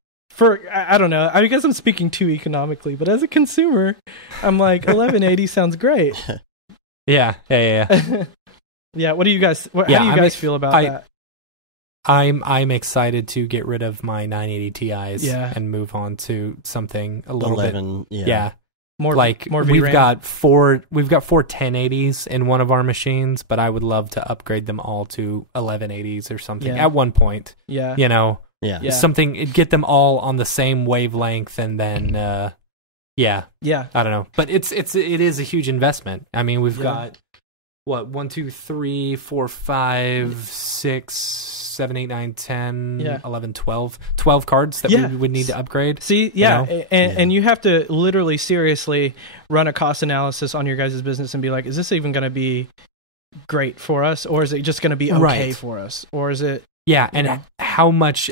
don't know. I guess I'm speaking too economically, but as a consumer, I'm like 1180 sounds great. Yeah. Yeah. What do you guys? How do you guys feel about that? I'm excited to get rid of my 980 Ti's and move on to something a little 11, bit. Yeah. More VRAM. we've got four 1080s in one of our machines, but I would love to upgrade them all to 1180s or something at one point. Yeah. You know. Yeah. Something, get them all on the same wavelength, and then I don't know, but it is a huge investment. I mean, we've got 1, 2, 3, 4, 5, 6, 7, 8, 9, 10, 11, 12 cards that we would need to upgrade. See, and you have to literally seriously run a cost analysis on your guys' business and be like, is this even going to be great for us, or is it just going to be okay for us, or is it? Yeah, and how much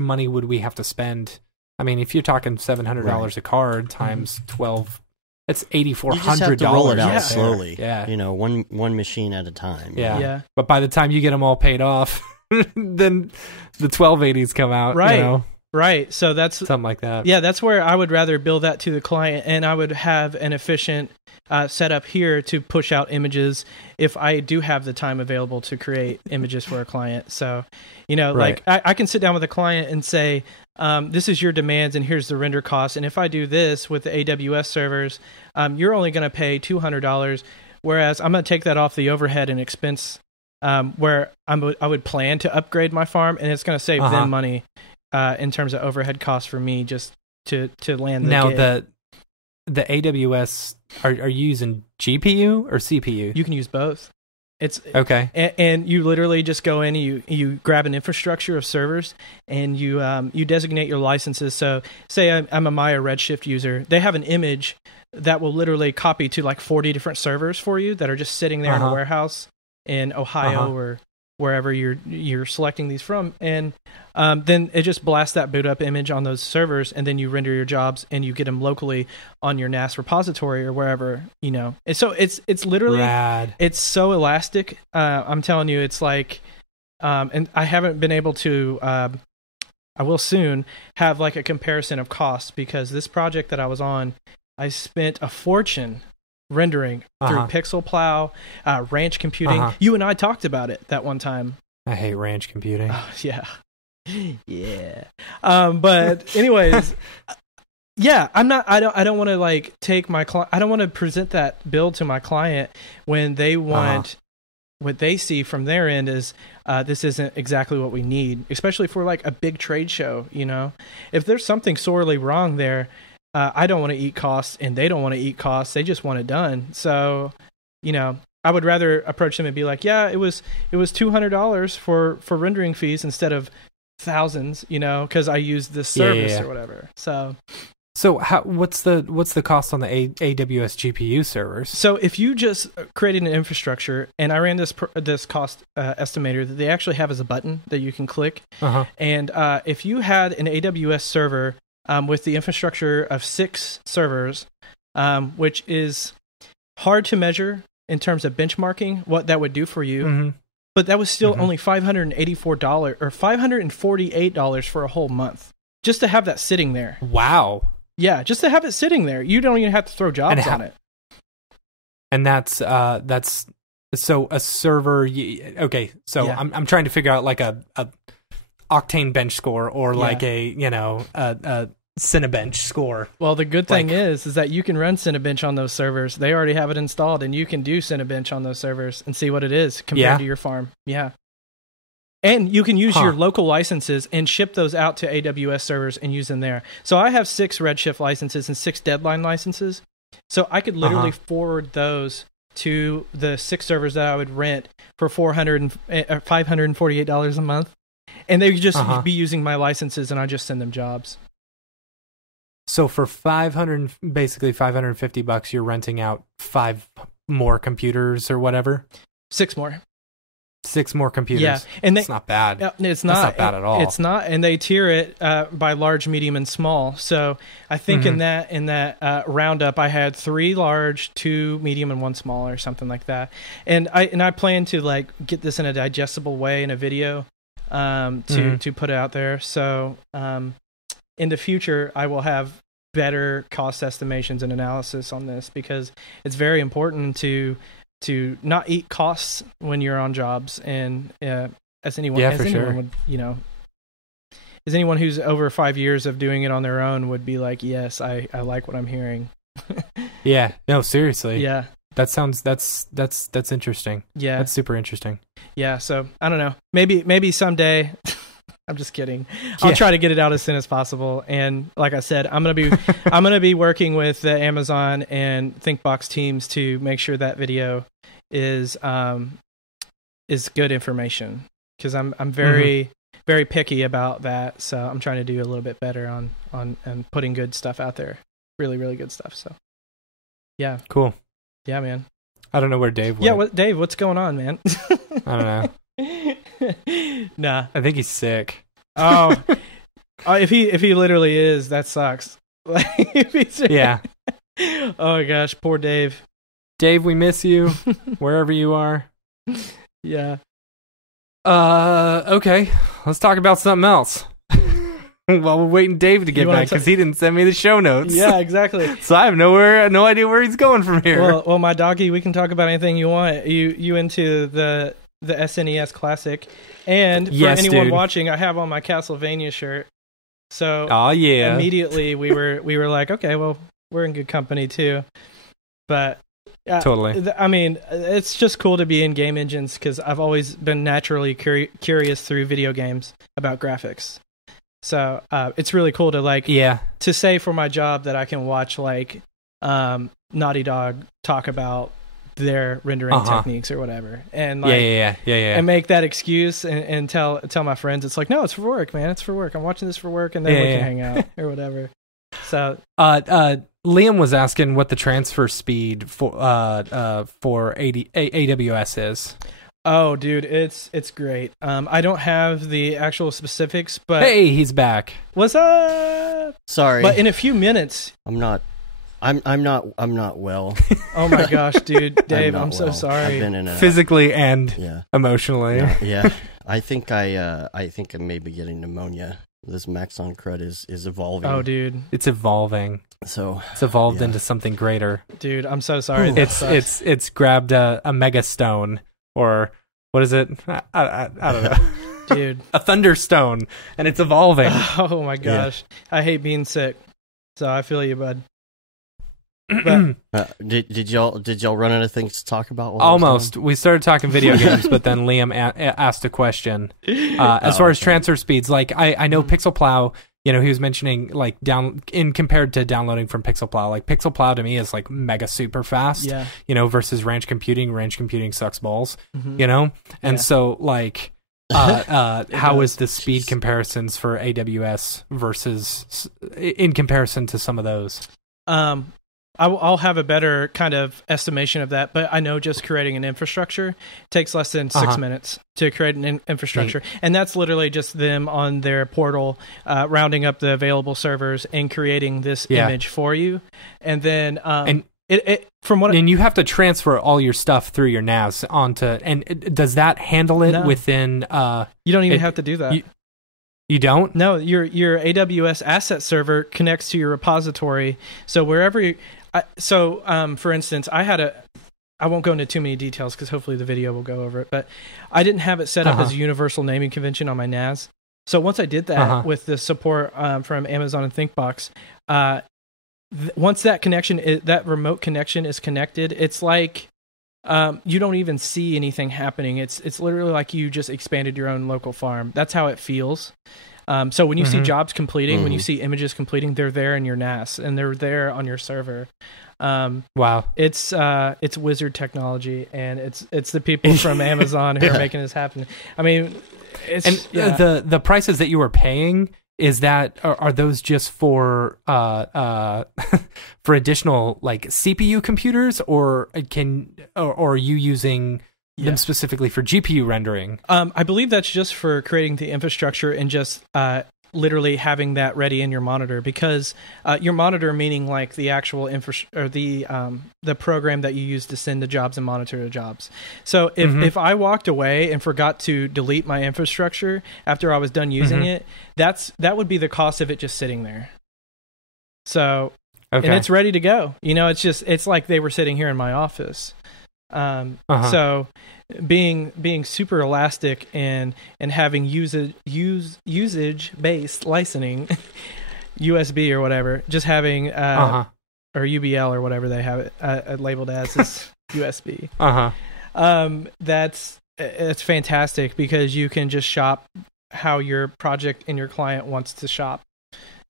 money would we have to spend? I mean, if you're talking $700 a card times 12, that's $8,400. You just have to roll it out slowly. Yeah, you know, one machine at a time. Yeah. But by the time you get them all paid off, then the 1280s come out. Right. You know? Right. So that's something like that. Yeah, that's where I would rather bill that to the client, and I would have an efficient setup here to push out images if I do have the time available to create images for a client. So, you know, like I can sit down with a client and say, this is your demands and here's the render cost. And if I do this with the AWS servers, you're only going to pay $200, whereas I'm going to take that off the overhead and expense where I would plan to upgrade my farm, and it's going to save them money in terms of overhead costs for me just to land the gig. The AWS, are you using GPU or CPU? You can use both. It's okay, and you literally just go in, you grab an infrastructure of servers, and you designate your licenses. So, say I'm a Maya Redshift user, they have an image that will literally copy to like 40 different servers for you that are just sitting there in a warehouse in Ohio or wherever you're selecting these from, and then it just blasts that boot up image on those servers, and then you render your jobs and you get them locally on your NAS repository or wherever, you know. And so it's literally rad. It's so elastic. I'm telling you, it's like, and I haven't been able to. I will soon have like a comparison of costs, because this project that I was on, I spent a fortune rendering through Pixel Plow, Ranch Computing. You and I talked about it that one time. I hate Ranch Computing. Yeah. But anyways, I don't want to like take my client. I don't want to present that bill to my client when they want what they see from their end is this isn't exactly what we need, especially for like a big trade show. You know, if there's something sorely wrong there, I don't want to eat costs, and they don't want to eat costs. They just want it done. So, you know, I would rather approach them and be like, yeah, it was $200 for rendering fees instead of thousands, you know, because I used this service or whatever. So what's the cost on the AWS GPU servers? So if you just created an infrastructure, and I ran this cost estimator that they actually have as a button that you can click, and if you had an AWS server with the infrastructure of 6 servers, which is hard to measure in terms of benchmarking what that would do for you, but that was still only $584 or $548 for a whole month just to have that sitting there. Wow. Yeah, just to have it sitting there. You don't even have to throw jobs on it. And that's so a server. Okay, so I'm trying to figure out like a Octane bench score or like a Cinebench score. Well, the good thing is that you can run Cinebench on those servers. They already have it installed, and you can do Cinebench on those servers and see what it is compared to your farm. Yeah. And you can use your local licenses and ship those out to AWS servers and use them there. So I have 6 Redshift licenses and 6 Deadline licenses. So I could literally forward those to the 6 servers that I would rent for $548 a month. And they would just be using my licenses, and I just send them jobs. So for basically $550, you're renting out 5 more computers or whatever? 6 more. 6 more computers. Yeah, and it's not bad. It's not bad at all. It's not, and they tier it by large, medium, and small. So I think in that roundup, I had 3 large, 2 medium, and 1 small, or something like that. And I plan to like get this in a digestible way in a video to put it out there. So in the future, I will have better cost estimations and analysis on this, because it's very important to not eat costs when you're on jobs. And as anyone would, as anyone who's over 5 years of doing it on their own would be like, yes, I like what I'm hearing. Yeah, no, seriously. Yeah. That's interesting. Yeah. That's super interesting. Yeah. So I don't know, maybe someday. I'm just kidding. I'll try to get it out as soon as possible. And like I said, I'm gonna be working with the Amazon and ThinkBox teams to make sure that video is good information, because I'm very very picky about that. So I'm trying to do a little bit better on and putting good stuff out there. Really, really good stuff. So yeah. Cool. Yeah, man. I don't know where Dave went. Yeah, Dave, what's going on, man? I don't know. Nah, I think he's sick. Oh, if he literally is, that sucks. Yeah. Oh my gosh, poor Dave. Dave, we miss you wherever you are. Yeah. Okay, let's talk about something else. While we're waiting Dave to get back, because he didn't send me the show notes. Yeah, exactly. So I have no idea where he's going from here. Well, my doggy, we can talk about anything you want. You into the SNES Classic, and for anyone watching, I have on my Castlevania shirt. So, immediately we were like, okay, well, we're in good company too. But totally, I mean, it's just cool to be in game engines, because I've always been naturally curious through video games about graphics. So it's really cool to to say for my job that I can watch Naughty Dog talk about their rendering techniques or whatever, and and make that excuse and tell my friends, it's like, no, it's for work, man, it's for work. I'm watching this for work, and then we can hang out or whatever. So Liam was asking what the transfer speed for AWS is. Oh, dude, it's great. I don't have the actual specifics, but hey, he's back. What's up? Sorry, but in a few minutes, I'm not well. Oh my gosh, dude, Dave, I'm so sorry. I've been in physically and emotionally. Yeah. I think I may be getting pneumonia. This Maxon crud is evolving. Oh, dude, it's evolving. So it's evolved into something greater. Dude, I'm so sorry. It's grabbed a mega stone, or what is it? I don't know. Dude, a thunderstone, and it's evolving. Oh my gosh, I hate being sick. So I feel you, bud. But did y'all run out of things to talk about? Almost. We started talking video games, but then Liam asked a question. As far as transfer speeds, I know PixelPlow. He was mentioning compared to downloading from PixelPlow. PixelPlow to me is mega super fast. Yeah. Versus Ranch Computing. Ranch Computing sucks balls. And so how is the speed comparisons for AWS versus in comparison to some of those? I'll have a better kind of estimation of that, but I know just creating an infrastructure takes less than 6 minutes to create an infrastructure. Neat. And that's literally just them on their portal, rounding up the available servers and creating this image for you. And then, and you have to transfer all your stuff through your NAS onto, and does that handle it within, you don't even have to do that. You don't? No, your AWS asset server connects to your repository. So wherever for instance, I won't go into too many details because hopefully the video will go over it, but I didn't have it set up as a universal naming convention on my NAS. So once I did that with the support from Amazon and ThinkBox, once that remote connection is connected, it's like you don't even see anything happening. It's literally like you just expanded your own local farm. That's how it feels. So when you see jobs completing, when you see images completing, they're there in your NAS and they're there on your server. Wow, it's wizard technology, and it's the people from Amazon who are making this happen. I mean, the prices that you were paying, is that are those just for for additional like CPU computers, or are you using them specifically for GPU rendering? I believe that's just for creating the infrastructure and just literally having that ready in your monitor, because your monitor, meaning like the actual or the program that you use to send the jobs and monitor the jobs. So if I walked away and forgot to delete my infrastructure after I was done using it, that would be the cost of it just sitting there. So and it's ready to go. You know, it's like they were sitting here in my office. So being super elastic and having usage based licensing, USB or whatever, just having or UBL or whatever they have it labeled as is USB. It's fantastic, because you can just shop how your project and your client wants to shop.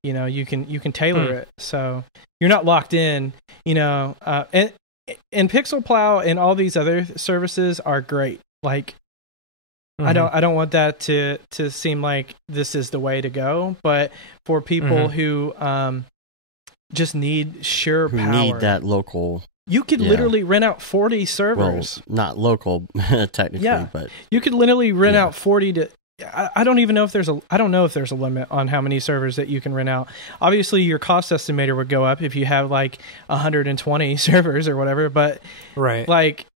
You know, you can tailor it, so you're not locked in. You know, and Pixel Plow and all these other services are great. Like, I don't want that to seem like this is the way to go, but for people who just need power, need that local, you could literally rent out 40 servers. Well, not local technically, but you could literally rent out 40 to. I don't even know if there's I don't know if there's a limit on how many servers that you can rent out. Obviously, your cost estimator would go up if you have like 120 servers or whatever. But like,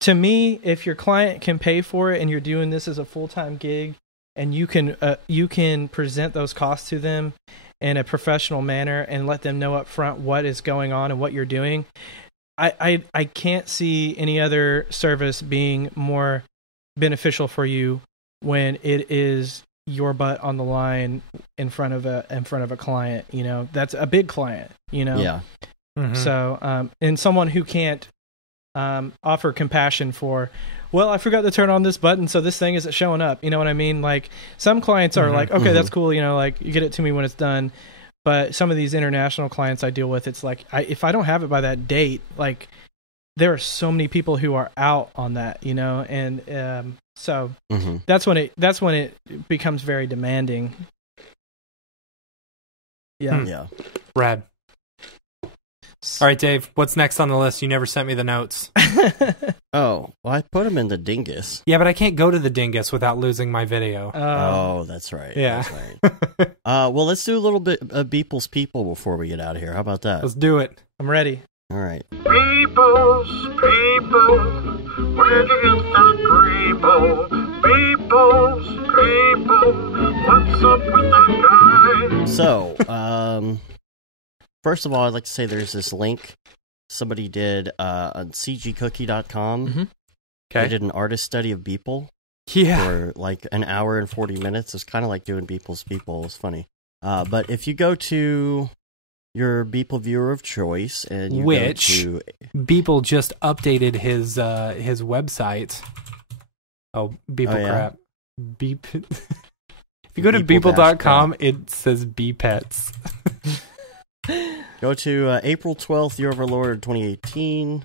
to me, if your client can pay for it and you're doing this as a full-time gig, and you can present those costs to them in a professional manner and let them know up front what is going on and what you're doing, I can't see any other service being more beneficial for you when it is your butt on the line in front of a client. You know, that's a big client, you know? So, and someone who can't offer compassion for, well, I forgot to turn on this button, so this thing isn't showing up. You know what I mean? Like, some clients are like, okay, that's cool. You know, like, you get it to me when it's done. But some of these international clients I deal with, it's like, if I don't have it by that date, like, there are so many people who are out on that, you know? And, so that's when it becomes very demanding. Yeah. Rad. All right, Dave, what's next on the list? You never sent me the notes. Oh, well, I put them in the dingus. Yeah, but I can't go to the dingus without losing my video. Oh, that's right. Yeah. That's right. Well, let's do a little bit of Beeple's People before we get out of here. How about that? Let's do it. I'm ready. All right. People's people, where'd you get that Grebo? People's people, what's up with that guy? So, first of all, I'd like to say there's this link somebody did on cgcookie.com. They did an artist study of Beeple for like an hour and 40 minutes. It's kind of like doing Beeple's People. It's funny. But if you go to your Beeple viewer of choice, and you Beeple just updated his website. Oh, Beeple crap. Beep. If you go to Beeple.com, it says Beepets. Go to April 12th, Year of Our Lord 2018.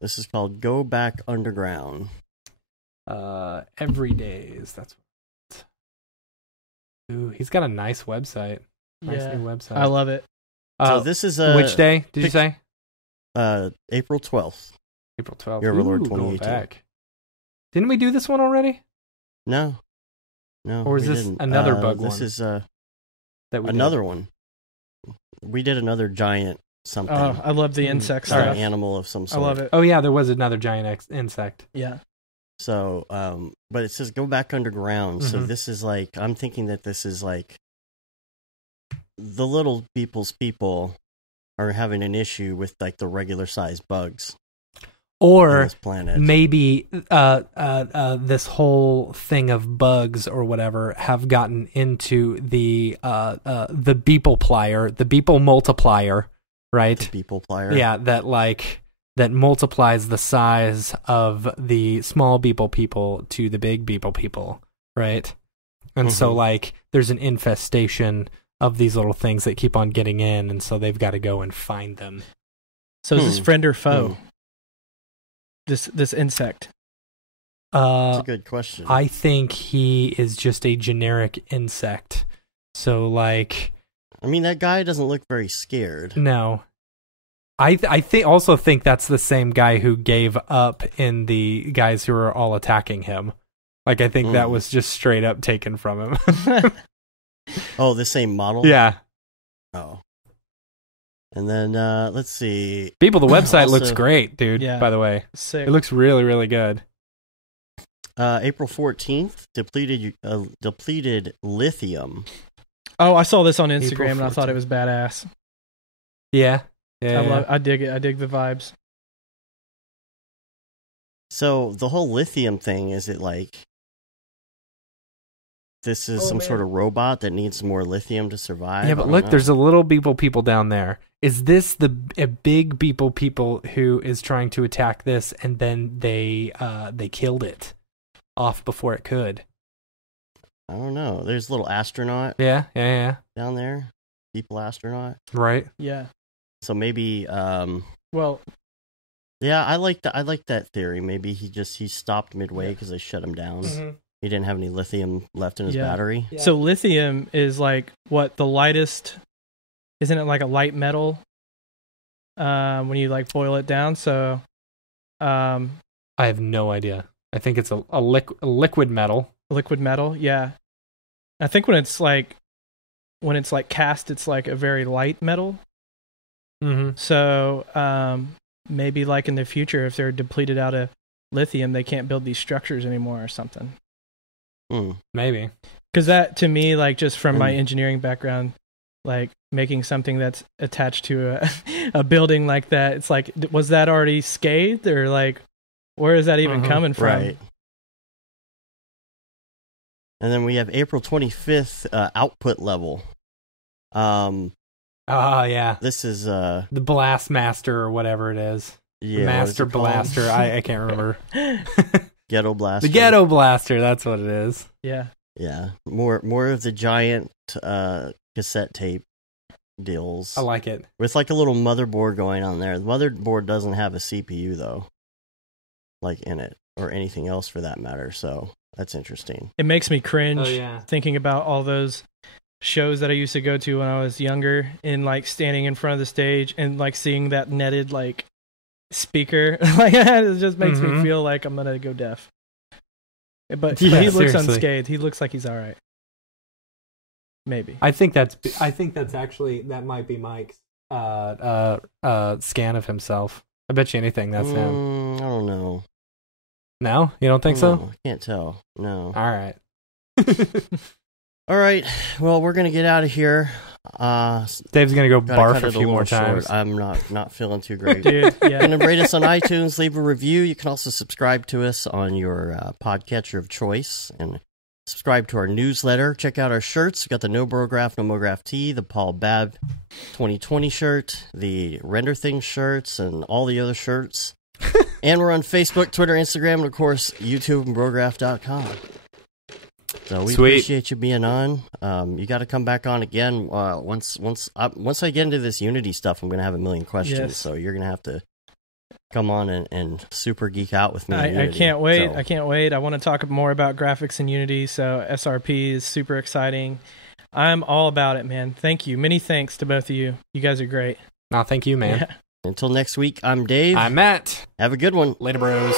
This is called Go Back Underground. Every days. That's what. Ooh, he's got a nice website. Nice new website. I love it. So this is which day did you say? April 12th. April 12th. Year of Our Lord 2018. Going back. Didn't we do this one already? No. Or is this another bug one? This is another one. We did another giant something. Oh, I love the insect stuff. An animal of some sort. I love it. Oh yeah, there was another giant insect. Yeah. So, but it says go back underground. So this is like, I'm thinking that this is like the little Beeple's people are having an issue with like the regular sized bugs. Or on this planet. Maybe this whole thing of bugs or whatever have gotten into the Beeple plier, the Beeple multiplier, right? The Beeple plier. Yeah, that like that multiplies the size of the small Beeple people to the big Beeple people, right? And so, like, there's an infestation of these little things that keep on getting in, and so they've got to go and find them. So is this friend or foe? This insect? That's a good question. I think he is just a generic insect. So, like... I mean, that guy doesn't look very scared. No. I also think that's the same guy who gave up in the guys who are all attacking him. Like, I think that was just straight up taken from him. Oh, the same model? Yeah. Oh. And then, let's see. People, the website looks great, dude, by the way. Sick. It looks really, really good. April 14th, depleted lithium. Oh, I saw this on Instagram, and I thought it was badass. Yeah. I dig it. I dig the vibes. So, the whole lithium thing, is it like... This is sort of robot that needs more lithium to survive? Yeah, but look, there's a little Beeple people down there. Is this a big Beeple people who is trying to attack this, and then they killed it off before it could? I don't know. There's a little astronaut. Yeah. Down there, Beeple astronaut. Right. Yeah. So maybe. Well. Yeah, I like that theory. Maybe he stopped midway because they shut him down. Mm-hmm. He didn't have any lithium left in his battery. Yeah. So lithium is like what, the lightest? Isn't it like a light metal? When you like boil it down. So. I have no idea. I think it's a liquid metal. Liquid metal, yeah. I think when it's like cast, it's like a very light metal. Mm-hmm. So maybe like in the future, if they're depleted out of lithium, they can't build these structures anymore or something. Maybe. Because that, to me, like just from my engineering background, like making something that's attached to a building like that, it's like, was that already scathed, or like, where is that even coming from? Right. And then we have April 25th, output level. Oh, yeah. This is... the Blast Master or whatever it is. Yeah, Master Blaster. I can't remember. Ghetto Blaster. The Ghetto Blaster, that's what it is. Yeah. Yeah. More of the giant cassette tape deals. I like it. With like a little motherboard going on there. The motherboard doesn't have a CPU, though. Like, in it. Or anything else for that matter, so... That's interesting. It makes me cringe thinking about all those shows that I used to go to when I was younger, and like standing in front of the stage and like seeing that netted like speaker. Like, it just makes me feel like I'm gonna go deaf. But he looks unscathed. He looks like he's all right. Maybe. I think that's actually, that might be Mike's scan of himself. I bet you anything that's him. I don't know. No? You don't think so? I can't tell. No. All right. All right. Well, we're going to get out of here. Dave's going to go barf a few more times. Short. I'm not feeling too great. Dude, yeah. You can rate us on iTunes, leave a review. You can also subscribe to us on your podcatcher of choice, and subscribe to our newsletter. Check out our shirts. We got the No Brograph, No Mograph tee, the Paul Babb 2020 shirt, the Render Things shirts, and all the other shirts. And we're on Facebook, Twitter, Instagram, and of course, YouTube and Brograph.com. So we appreciate you being on. You got to come back on again. Once I get into this Unity stuff, I'm going to have a million questions. Yes. So you're going to have to come on and super geek out with me. I can't wait. I can't wait. I want to talk more about graphics in Unity. So SRP is super exciting. I'm all about it, man. Thank you. Many thanks to both of you. You guys are great. No, thank you, man. Yeah. Until next week, I'm Dave. I'm Matt. Have a good one. Later, bros.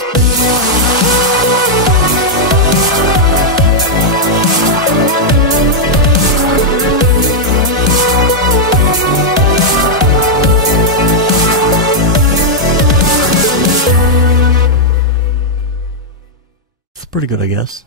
It's pretty good, I guess.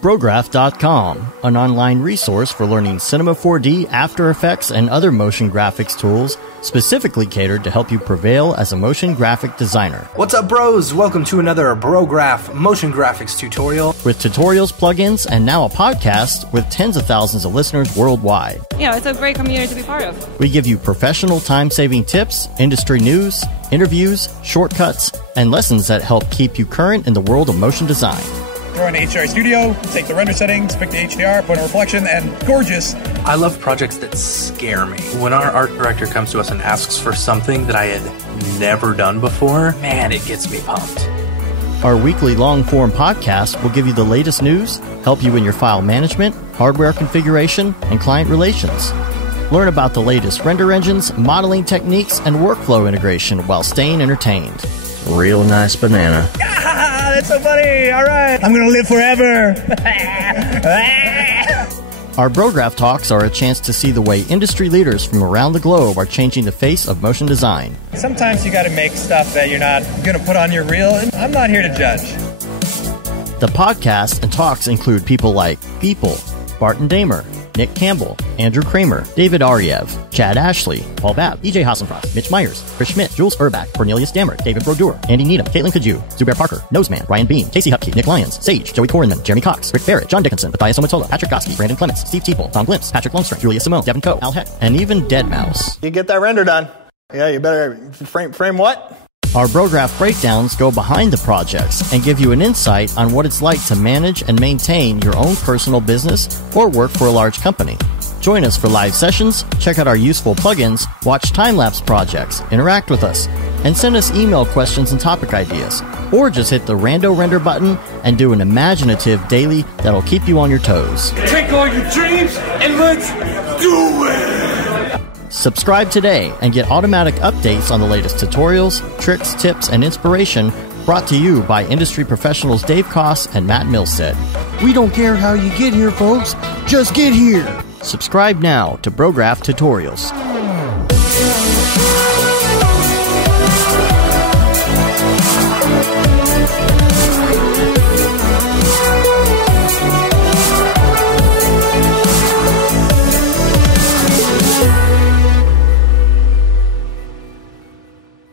Brograph.com, an online resource for learning Cinema 4D, After Effects, and other motion graphics tools specifically catered to help you prevail as a motion graphic designer. What's up, bros? Welcome to another Brograph motion graphics tutorial. With tutorials, plugins, and now a podcast with tens of thousands of listeners worldwide. Yeah, it's a great community to be part of. We give you professional time-saving tips, industry news, interviews, shortcuts, and lessons that help keep you current in the world of motion design. Join HDR Studio, take the render settings, pick the HDR, put in a reflection, and gorgeous. I love projects that scare me. When our art director comes to us and asks for something that I had never done before, man, it gets me pumped. Our weekly long-form podcast will give you the latest news, help you in your file management, hardware configuration, and client relations. Learn about the latest render engines, modeling techniques, and workflow integration while staying entertained. Real nice banana. Ah, that's so funny. All right. I'm going to live forever. Our Brograph Talks are a chance to see the way industry leaders from around the globe are changing the face of motion design. Sometimes you got to make stuff that you're not going to put on your reel, and I'm not here to judge. The podcast and talks include people like Beeple, Barton Damer, Nick Campbell, Andrew Kramer, David Ariev, Chad Ashley, Paul Babb, EJ Hassenfrost, Mitch Myers, Chris Schmidt, Jules Urbach, Cornelius Dammert, David Brodeur, Andy Needham, Caitlin Kaju, Zubair Parker, Noseman, Ryan Bean, Casey Hupke, Nick Lyons, Sage, Joey Korenman, Jeremy Cox, Rick Barrett, John Dickinson, Matthias Omatola, Patrick Goski, Brandon Clements, Steve Teeple, Tom Glimpse, Patrick Longstream, Julia Simone, Devin Coe, Al Heck, and even Deadmau5. You get that render done. Yeah, you better frame what? Our Brograph breakdowns go behind the projects and give you an insight on what it's like to manage and maintain your own personal business or work for a large company. Join us for live sessions, check out our useful plugins, watch time-lapse projects, interact with us, and send us email questions and topic ideas. Or just hit the Rando Render button and do an imaginative daily that'll keep you on your toes. Take all your dreams and let's do it! Subscribe today and get automatic updates on the latest tutorials, tricks, tips, and inspiration brought to you by industry professionals Dave Koss and Matt Milstead. We don't care how you get here, folks. Just get here. Subscribe now to Brograph Tutorials.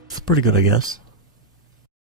It's pretty good, I guess.